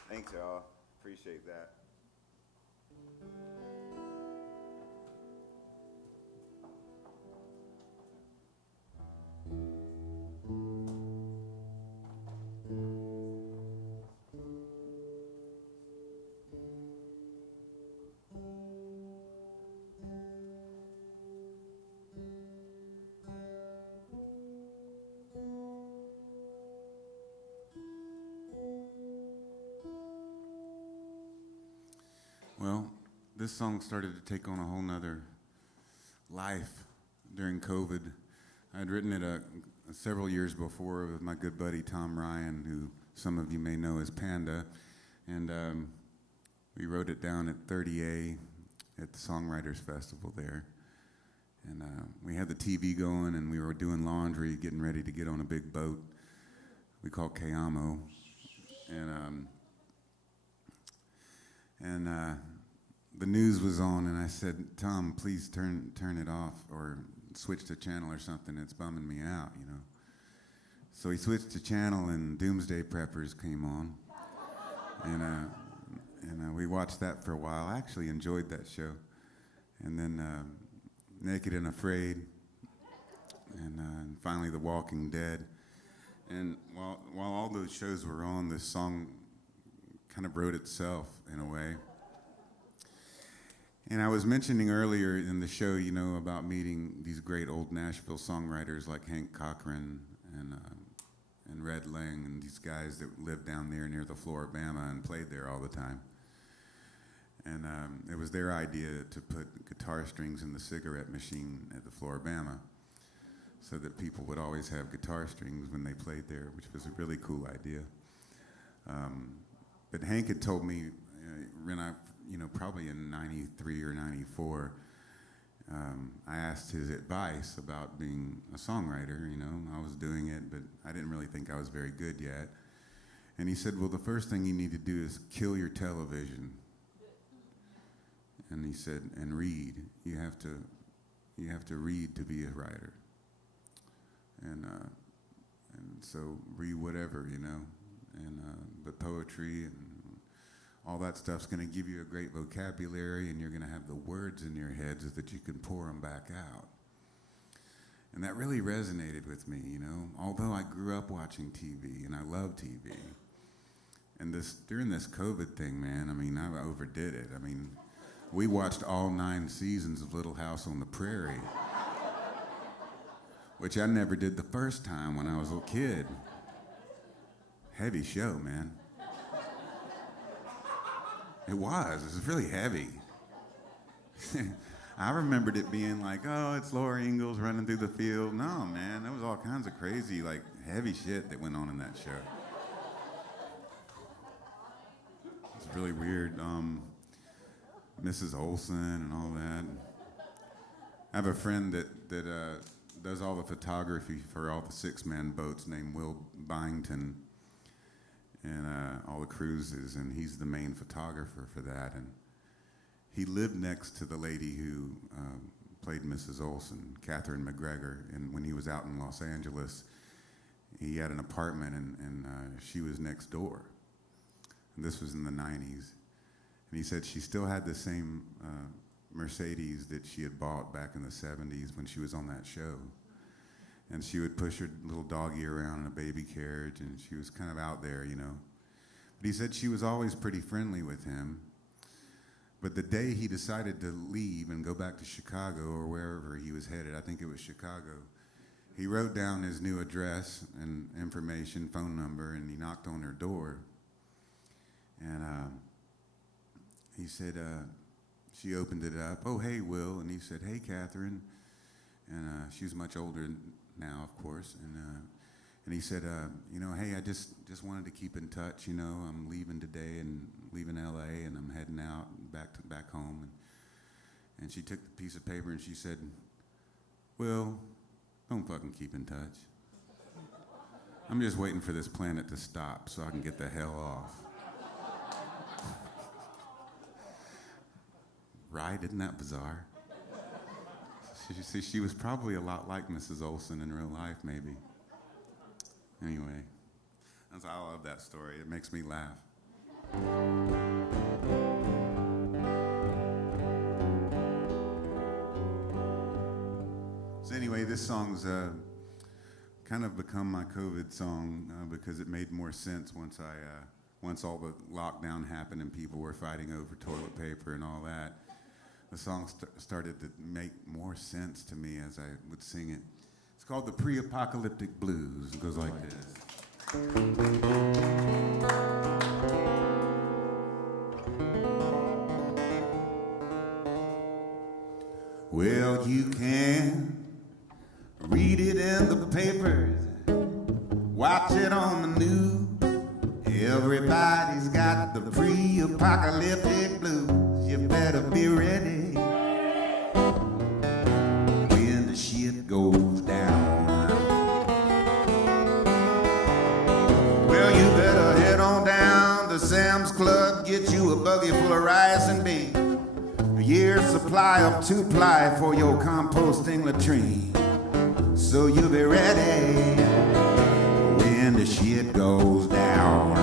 Thanks, y'all. Appreciate that. Well, this song started to take on a whole nother life during COVID. I'd written it several years before with my good buddy Tom Ryan, who some of you may know as Panda, and we wrote it down at 30A at the Songwriters Festival there. And we had the TV going, and we were doing laundry, getting ready to get on a big boat we call Kayamo. And the news was on, and I said, Tom, please turn it off or switch the channel or something. It's bumming me out, you know. So he switched the channel, and Doomsday Preppers came on. And we watched that for a while. I actually enjoyed that show. And then Naked and Afraid, and finally The Walking Dead. And while all those shows were on, this song kind of wrote itself in a way. And I was mentioning earlier in the show, you know, about meeting these great old Nashville songwriters like Hank Cochran and Red Lang, and these guys that lived down there near the Floribama and played there all the time. And it was their idea to put guitar strings in the cigarette machine at the Floribama so that people would always have guitar strings when they played there, which was a really cool idea. But Hank had told me, probably in 93 or 94, I asked his advice about being a songwriter. You know, I was doing it, but I didn't really think I was very good yet. And he said, well, the first thing you need to do is kill your television. And he said, and read. You have to read to be a writer. And so read whatever, you know, and but poetry and all that stuff's going to give you a great vocabulary, and you're going to have the words in your head so that you can pour them back out. And that really resonated with me, you know. Although I grew up watching TV, and I love TV, And during this COVID thing, man, I mean, I overdid it. I mean, we watched all 9 seasons of Little House on the Prairie, which I never did the first time when I was a kid. Heavy show, man. It was really heavy. I remembered it being like, oh, it's Laura Ingalls running through the field. No, man, there was all kinds of crazy, like, heavy shit that went on in that show. It's really weird. Mrs. Olsen and all that. I have a friend that does all the photography for all the 6-man boats named Will Byington and all the cruises, and he's the main photographer for that. And he lived next to the lady who played Mrs. Olsen, Catherine McGregor, and when he was out in Los Angeles, he had an apartment, and she was next door. And this was in the 90s. And he said she still had the same Mercedes that she had bought back in the 70s when she was on that show. And she would push her little doggy around in a baby carriage, and she was kind of out there, you know. But he said she was always pretty friendly with him. But the day he decided to leave and go back to Chicago or wherever he was headed, I think it was Chicago, he wrote down his new address and information, phone number, and he knocked on her door. And he said, she opened it up. Oh, hey, Will. And he said, hey, Catherine. And she was much older now, of course. And he said, you know, hey, I just wanted to keep in touch. You know, I'm leaving today and leaving L.A. and I'm heading out back home. And she took the piece of paper and she said, Will, don't fucking keep in touch. I'm just waiting for this planet to stop so I can get the hell off. Right? Isn't that bizarre? She was probably a lot like Mrs. Olsen in real life, maybe. Anyway, I love that story. It makes me laugh. So anyway, this song's kind of become my COVID song because it made more sense once all the lockdown happened and people were fighting over toilet paper and all that. The song started to make more sense to me as I would sing it. It's called The Pre-Apocalyptic Blues. It goes like this. Well, you can read it in the papers, watch it on the news. Everybody's got the pre-apocalyptic blues. You better be ready when the shit goes down. Well, you better head on down to Sam's Club, get you a buggy full of rice and beans, a year's supply of 2-ply for your composting latrine. So you'll be ready when the shit goes down.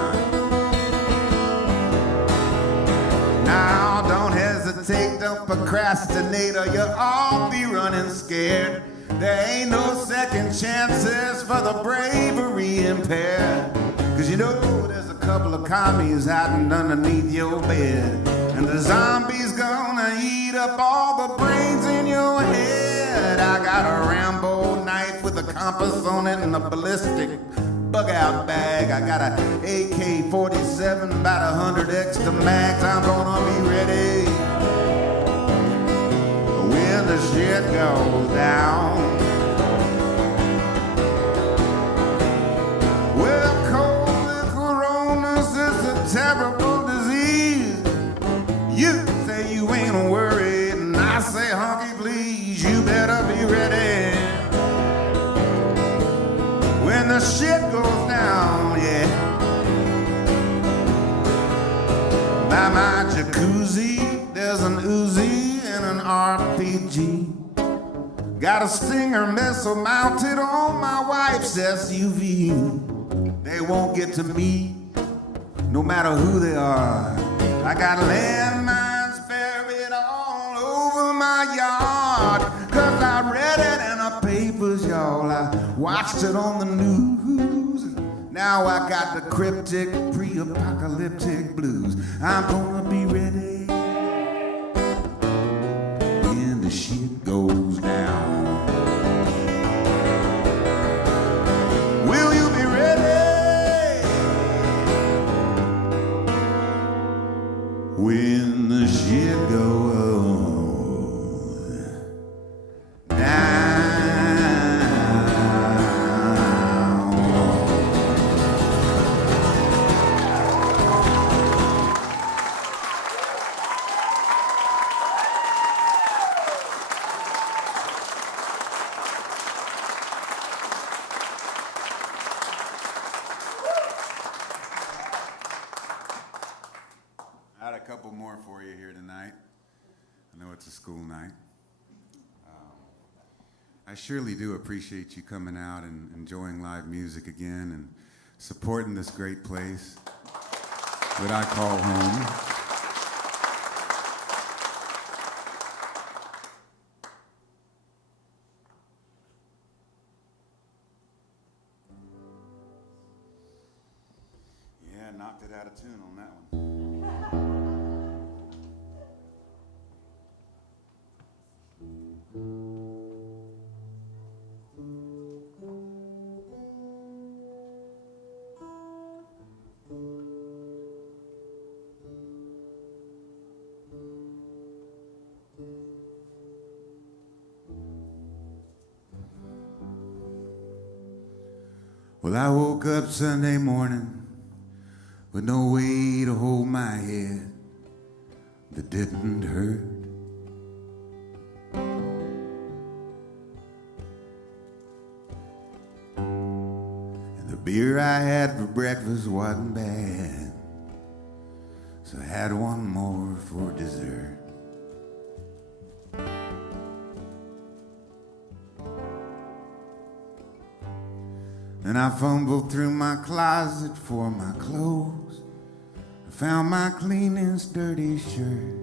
Now, don't hesitate, don't procrastinate, or you'll all be running scared. There ain't no second chances for the bravery impaired. 'Cause you know there's a couple of commies hiding underneath your bed, and the zombie's gonna eat up all the brains in your head. I got a Rambo knife with a compass on it and a ballistic bug-out bag. I got a AK-47, about 100 extra mags. I'm gonna be ready when the shit goes down. Well, COVID coronas is a terrible disease. You say you ain't worried, and I say honky please. You better be ready when the shit goes down, yeah. By my jacuzzi, there's an Uzi and an RPG. Got a Stinger missile mounted on my wife's SUV. They won't get to me, no matter who they are. I got landmines buried all over my yard, 'cause I read it in the papers, y'all. I watched it on the news. Now I got the cryptic, pre-apocalyptic blues. I'm gonna be ready when the shit goes down. Will you be ready when the shit goes down? I had a couple more for you here tonight. I know it's a school night. I surely do appreciate you coming out and enjoying live music again and supporting this great place that I call home. Yeah, knocked it out of tune on that one. Well, I woke up Sunday morning with no way to hold my head that didn't hurt. And the beer I had for breakfast wasn't bad, so I had one more for dessert. Then I fumbled through my closet for my clothes. I found my cleanest dirty shirt.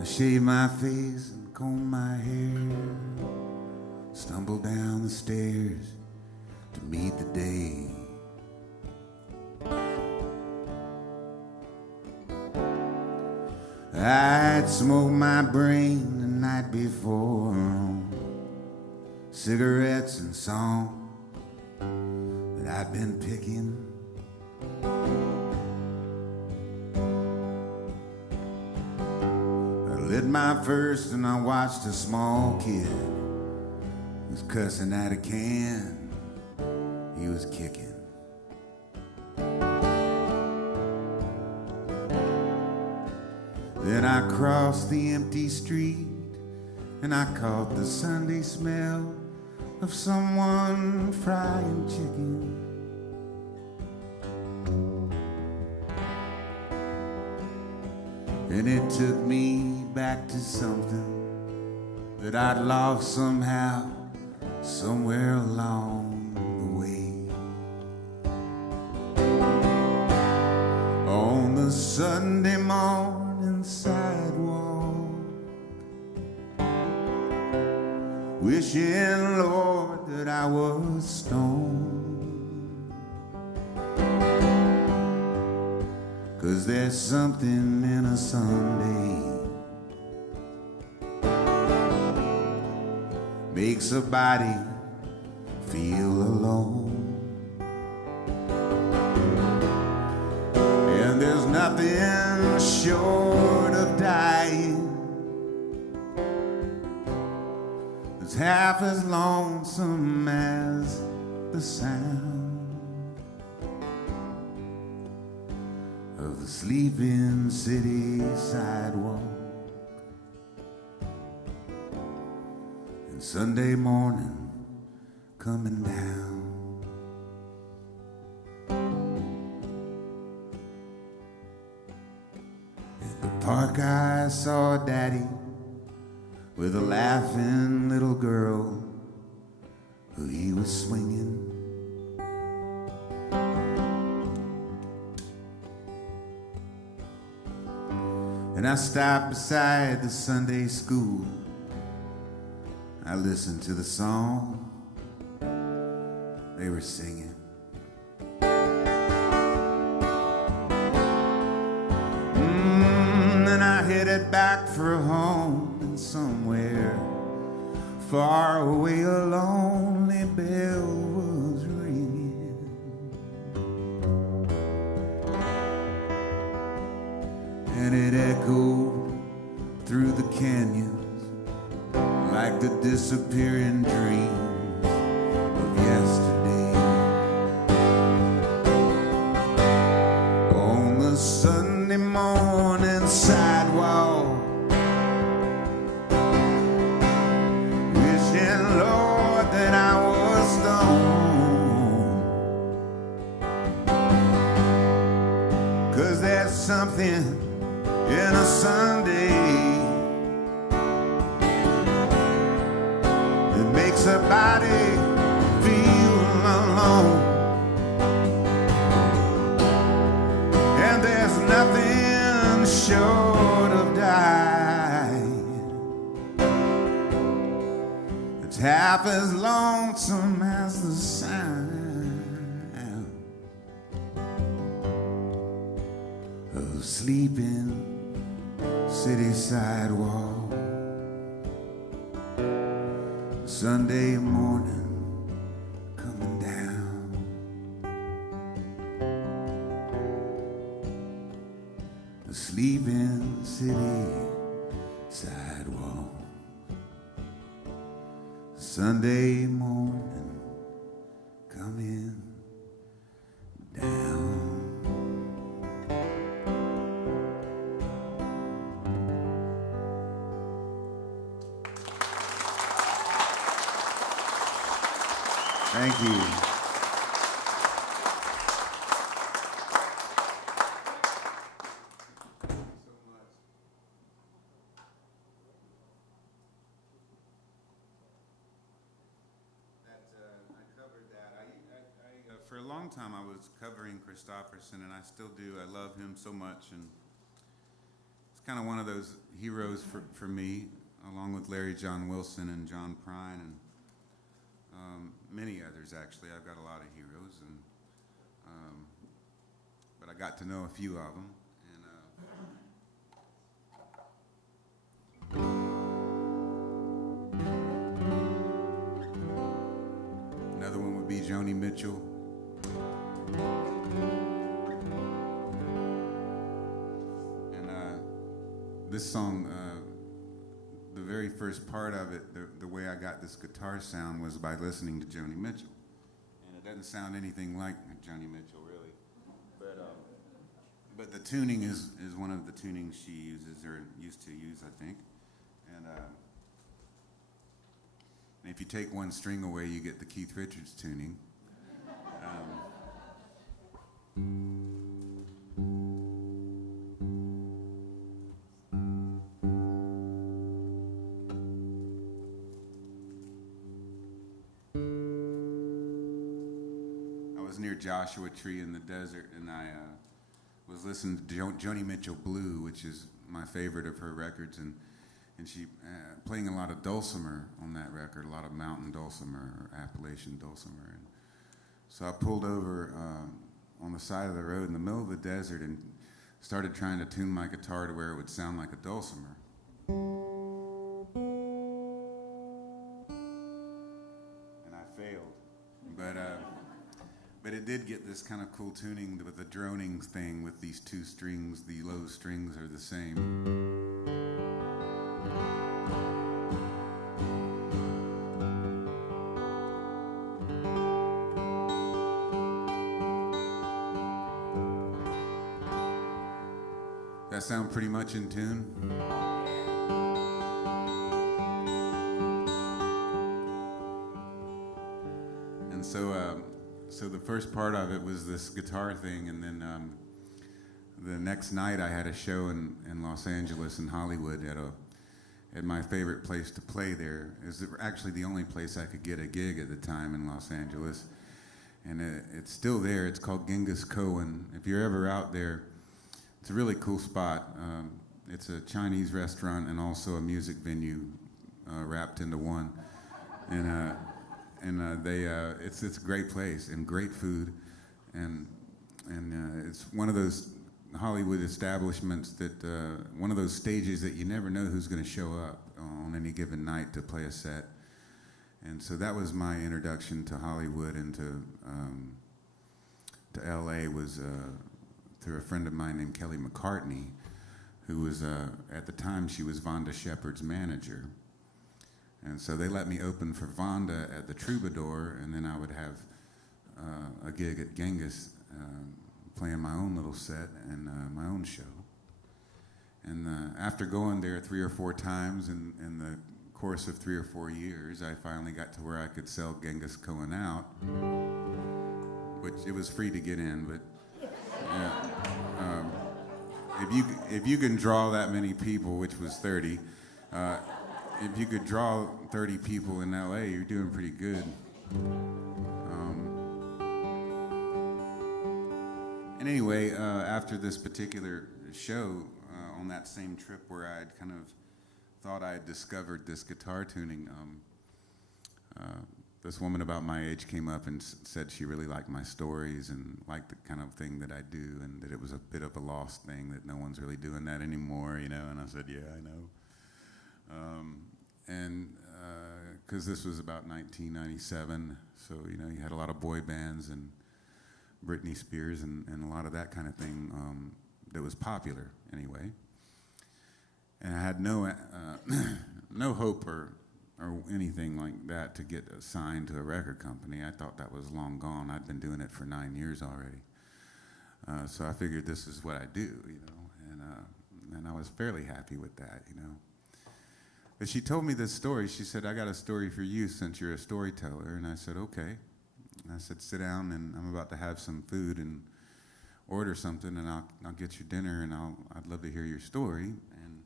I shaved my face and combed my hair. Stumbled down the stairs to meet the day. I'd smoked my brain the night before on cigarettes and song that I'd been picking. I lit my first and I watched a small kid who was cussing at a can he was kicking. Then I crossed the empty street and I caught the Sunday smell of someone frying chicken. And it took me back to something that I'd lost somehow, somewhere along the way. On the Sunday morning sidewalk, wishing, Lord, that I was stoned. 'Cause there's something in a Sunday makes a body feel alone. And there's nothing short of dying that's half as lonesome as the sound of the sleeping city sidewalk. And Sunday morning coming down. In the park I saw Daddy with a laughing little girl who he was swinging. And I stopped beside the Sunday school I listened to the song they were singing. Then I headed back for a home, and somewhere far away a lonely bell was ringing. And it echoed through the canyons like the disappearing dreams of yesterday. On the Sunday morning sidewalk, wishing, Lord, that I was stoned. 'Cause there's something in a Sunday that makes a body feel alone. And there's nothing short of dying that's half as lonesome as the sound of sleeping city sidewalk. Sunday morning coming down. The sleeping city sidewalk. Sunday morning coming down. Thank you. For a long time, I was covering Christofferson, and I still do. I love him so much, and it's kind of one of those heroes for me, along with Larry John Wilson and John Prine, and many others, actually. I've got a lot of heroes, and but I got to know a few of them. Another one would be Joni Mitchell. And this song, the very first part of it, the way I got this guitar sound was by listening to Joni Mitchell. And it doesn't sound anything like Joni Mitchell, really. But the tuning is one of the tunings she uses, or used to use, I think. And if you take one string away, you get the Keith Richards tuning. I was near Joshua Tree in the desert, and I was listening to Joni Mitchell Blue, which is my favorite of her records, and she playing a lot of dulcimer on that record, a lot of mountain dulcimer or Appalachian dulcimer. And so I pulled over on the side of the road in the middle of the desert and started trying to tune my guitar to where it would sound like a dulcimer. And I failed, but it did get this kind of cool tuning with the droning thing with these two strings. The low strings are the same. That sound pretty much in tune? And so the first part of it was this guitar thing, and then the next night I had a show in Los Angeles and Hollywood at my favorite place to play there. It was actually the only place I could get a gig at the time in Los Angeles. And it's still there. It's called Genghis Cohen. If you're ever out there, it's a really cool spot. It's a Chinese restaurant and also a music venue wrapped into one. It's a great place and great food, and it's one of those Hollywood establishments that one of those stages that you never know who's going to show up on any given night to play a set. And so that was my introduction to Hollywood and to LA was through a friend of mine named Kelly McCartney, who was at the time she was Vonda Shepard's manager. And so they let me open for Vonda at the Troubadour, and then I would have a gig at Genghis playing my own little set and my own show. And after going there 3 or 4 times in the course of 3 or 4 years, I finally got to where I could sell Genghis Cohen out, which it was free to get in, but if you can draw that many people, which was 30, if you could draw 30 people in LA, you're doing pretty good. And anyway, after this particular show, on that same trip where I'd kind of thought I had discovered this guitar tuning, this woman about my age came up and said she really liked my stories and liked the kind of thing that I do, and that it was a bit of a lost thing, that no one's really doing that anymore, you know. And I said, yeah, I know. Because this was about 1997, so you know, you had a lot of boy bands and Britney Spears and a lot of that kind of thing that was popular anyway. And I had no hope or anything like that to get signed to a record company. I thought that was long gone. I'd been doing it for 9 years already. So I figured this is what I do, you know, and I was fairly happy with that, you know. But she told me this story. She said, I got a story for you since you're a storyteller. And I said, okay. And I said, sit down, and I'm about to have some food and order something, and I'll get you dinner, and I'd love to hear your story. And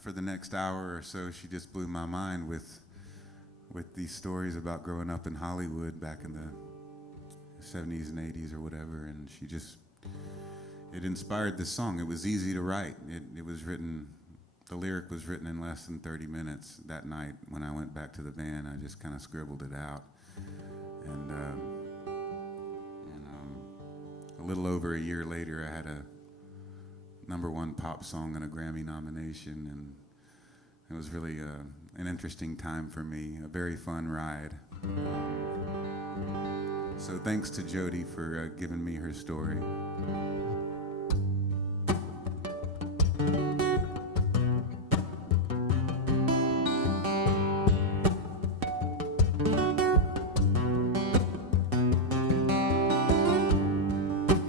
for the next hour or so, she just blew my mind with these stories about growing up in Hollywood back in the 70s and 80s or whatever. And it inspired this song. It was easy to write. It was written. The lyric was written in less than 30 minutes that night. When I went back to the van, I just kind of scribbled it out. And a little over a year later, I had a #1 pop song and a Grammy nomination, and it was really an interesting time for me, a very fun ride. So thanks to Jody for giving me her story.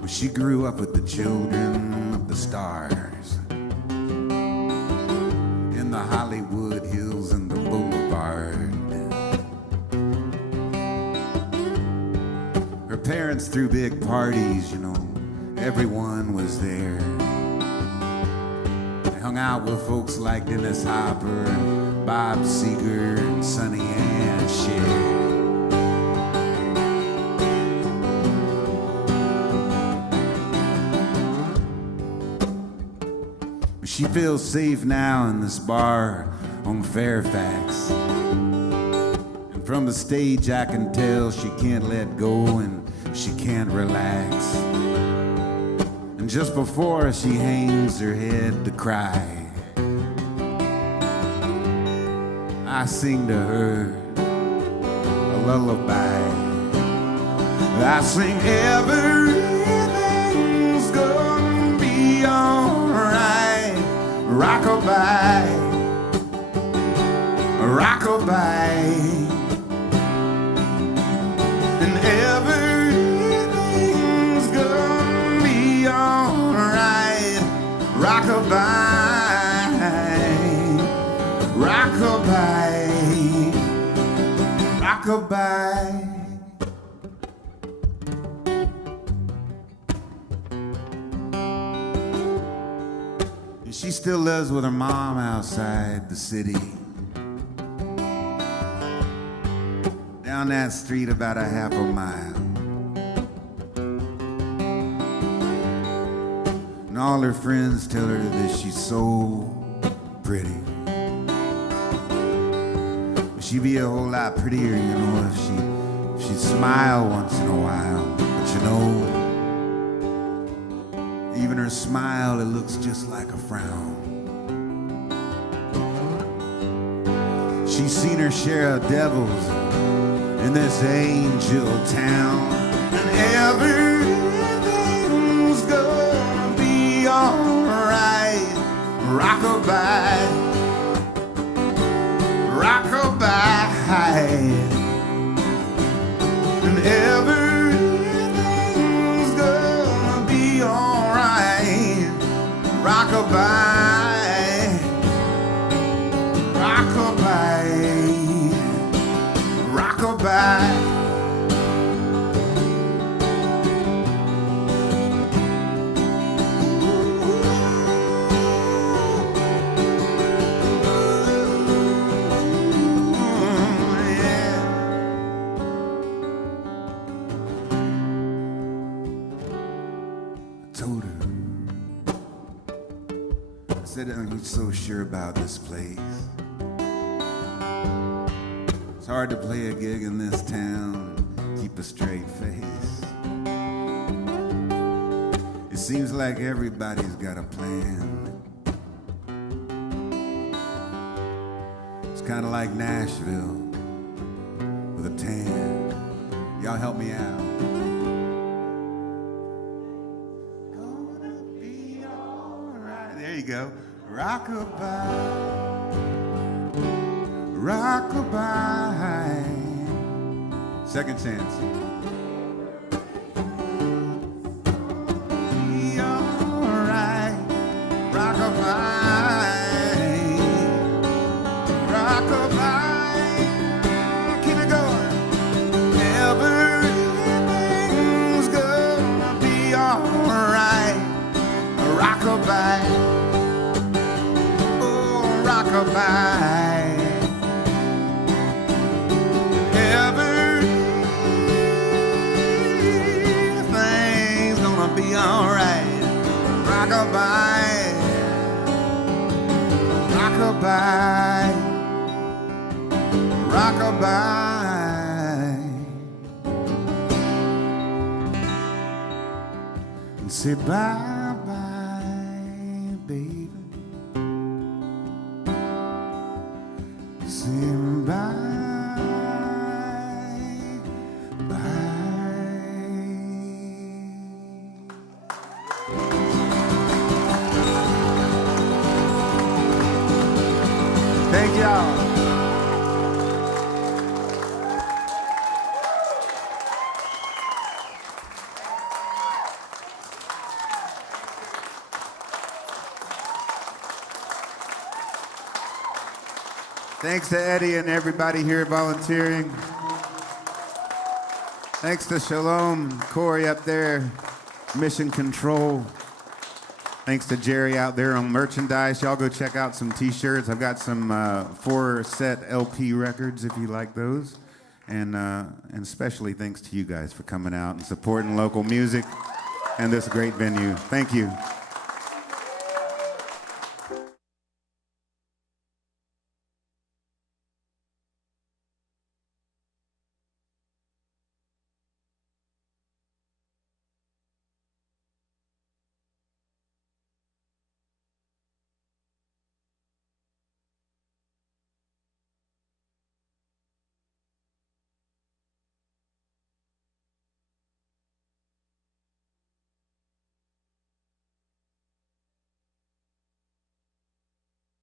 She grew up with the children of the stars in the Hollywood Hills and the Boulevard. Her parents threw big parties, you know, everyone was there. They hung out with folks like Dennis Hopper and Bob Seger and Sonny and Cher. She feels safe now in this bar on Fairfax. And from the stage I can tell she can't let go and she can't relax. And just before she hangs her head to cry, I sing to her a lullaby. I sing, everything's gonna be alright. Rockabye, rockabye, and everything's gonna be alright. Rockabye, rockabye, rockabye. She still lives with her mom outside the city, down that street about a half a mile. And all her friends tell her that she's so pretty. She'd be a whole lot prettier, you know, if she'd smile once in a while. But you know, even her smile, it looks just like a frown. She's seen her share of devils in this angel town, and everything's gonna be alright. Rockabye, rockabye, and everything's gonna be alright. Rockabye, rockabye, rockabye. Said I'm so sure about this place. It's hard to play a gig in this town and keep a straight face. It seems like everybody's got a plan. It's kind of like Nashville with a tan. Y'all help me out. There you go. Rockabye, rockabye. Second chance. Be alright. Rockabye, rockabye. Keep it going. Everything's gonna be alright. Rockabye. Rockabye, everything's gonna be alright. Rockabye, rockabye, rockabye, and say bye bye, baby. Bye, bye. Thank y'all. Thanks to Eddie and everybody here volunteering. Thanks to Shalom, Corey up there, Mission Control. Thanks to Jerry out there on merchandise. Y'all go check out some t-shirts. I've got some 4-set LP records if you like those. And especially thanks to you guys for coming out and supporting local music and this great venue. Thank you.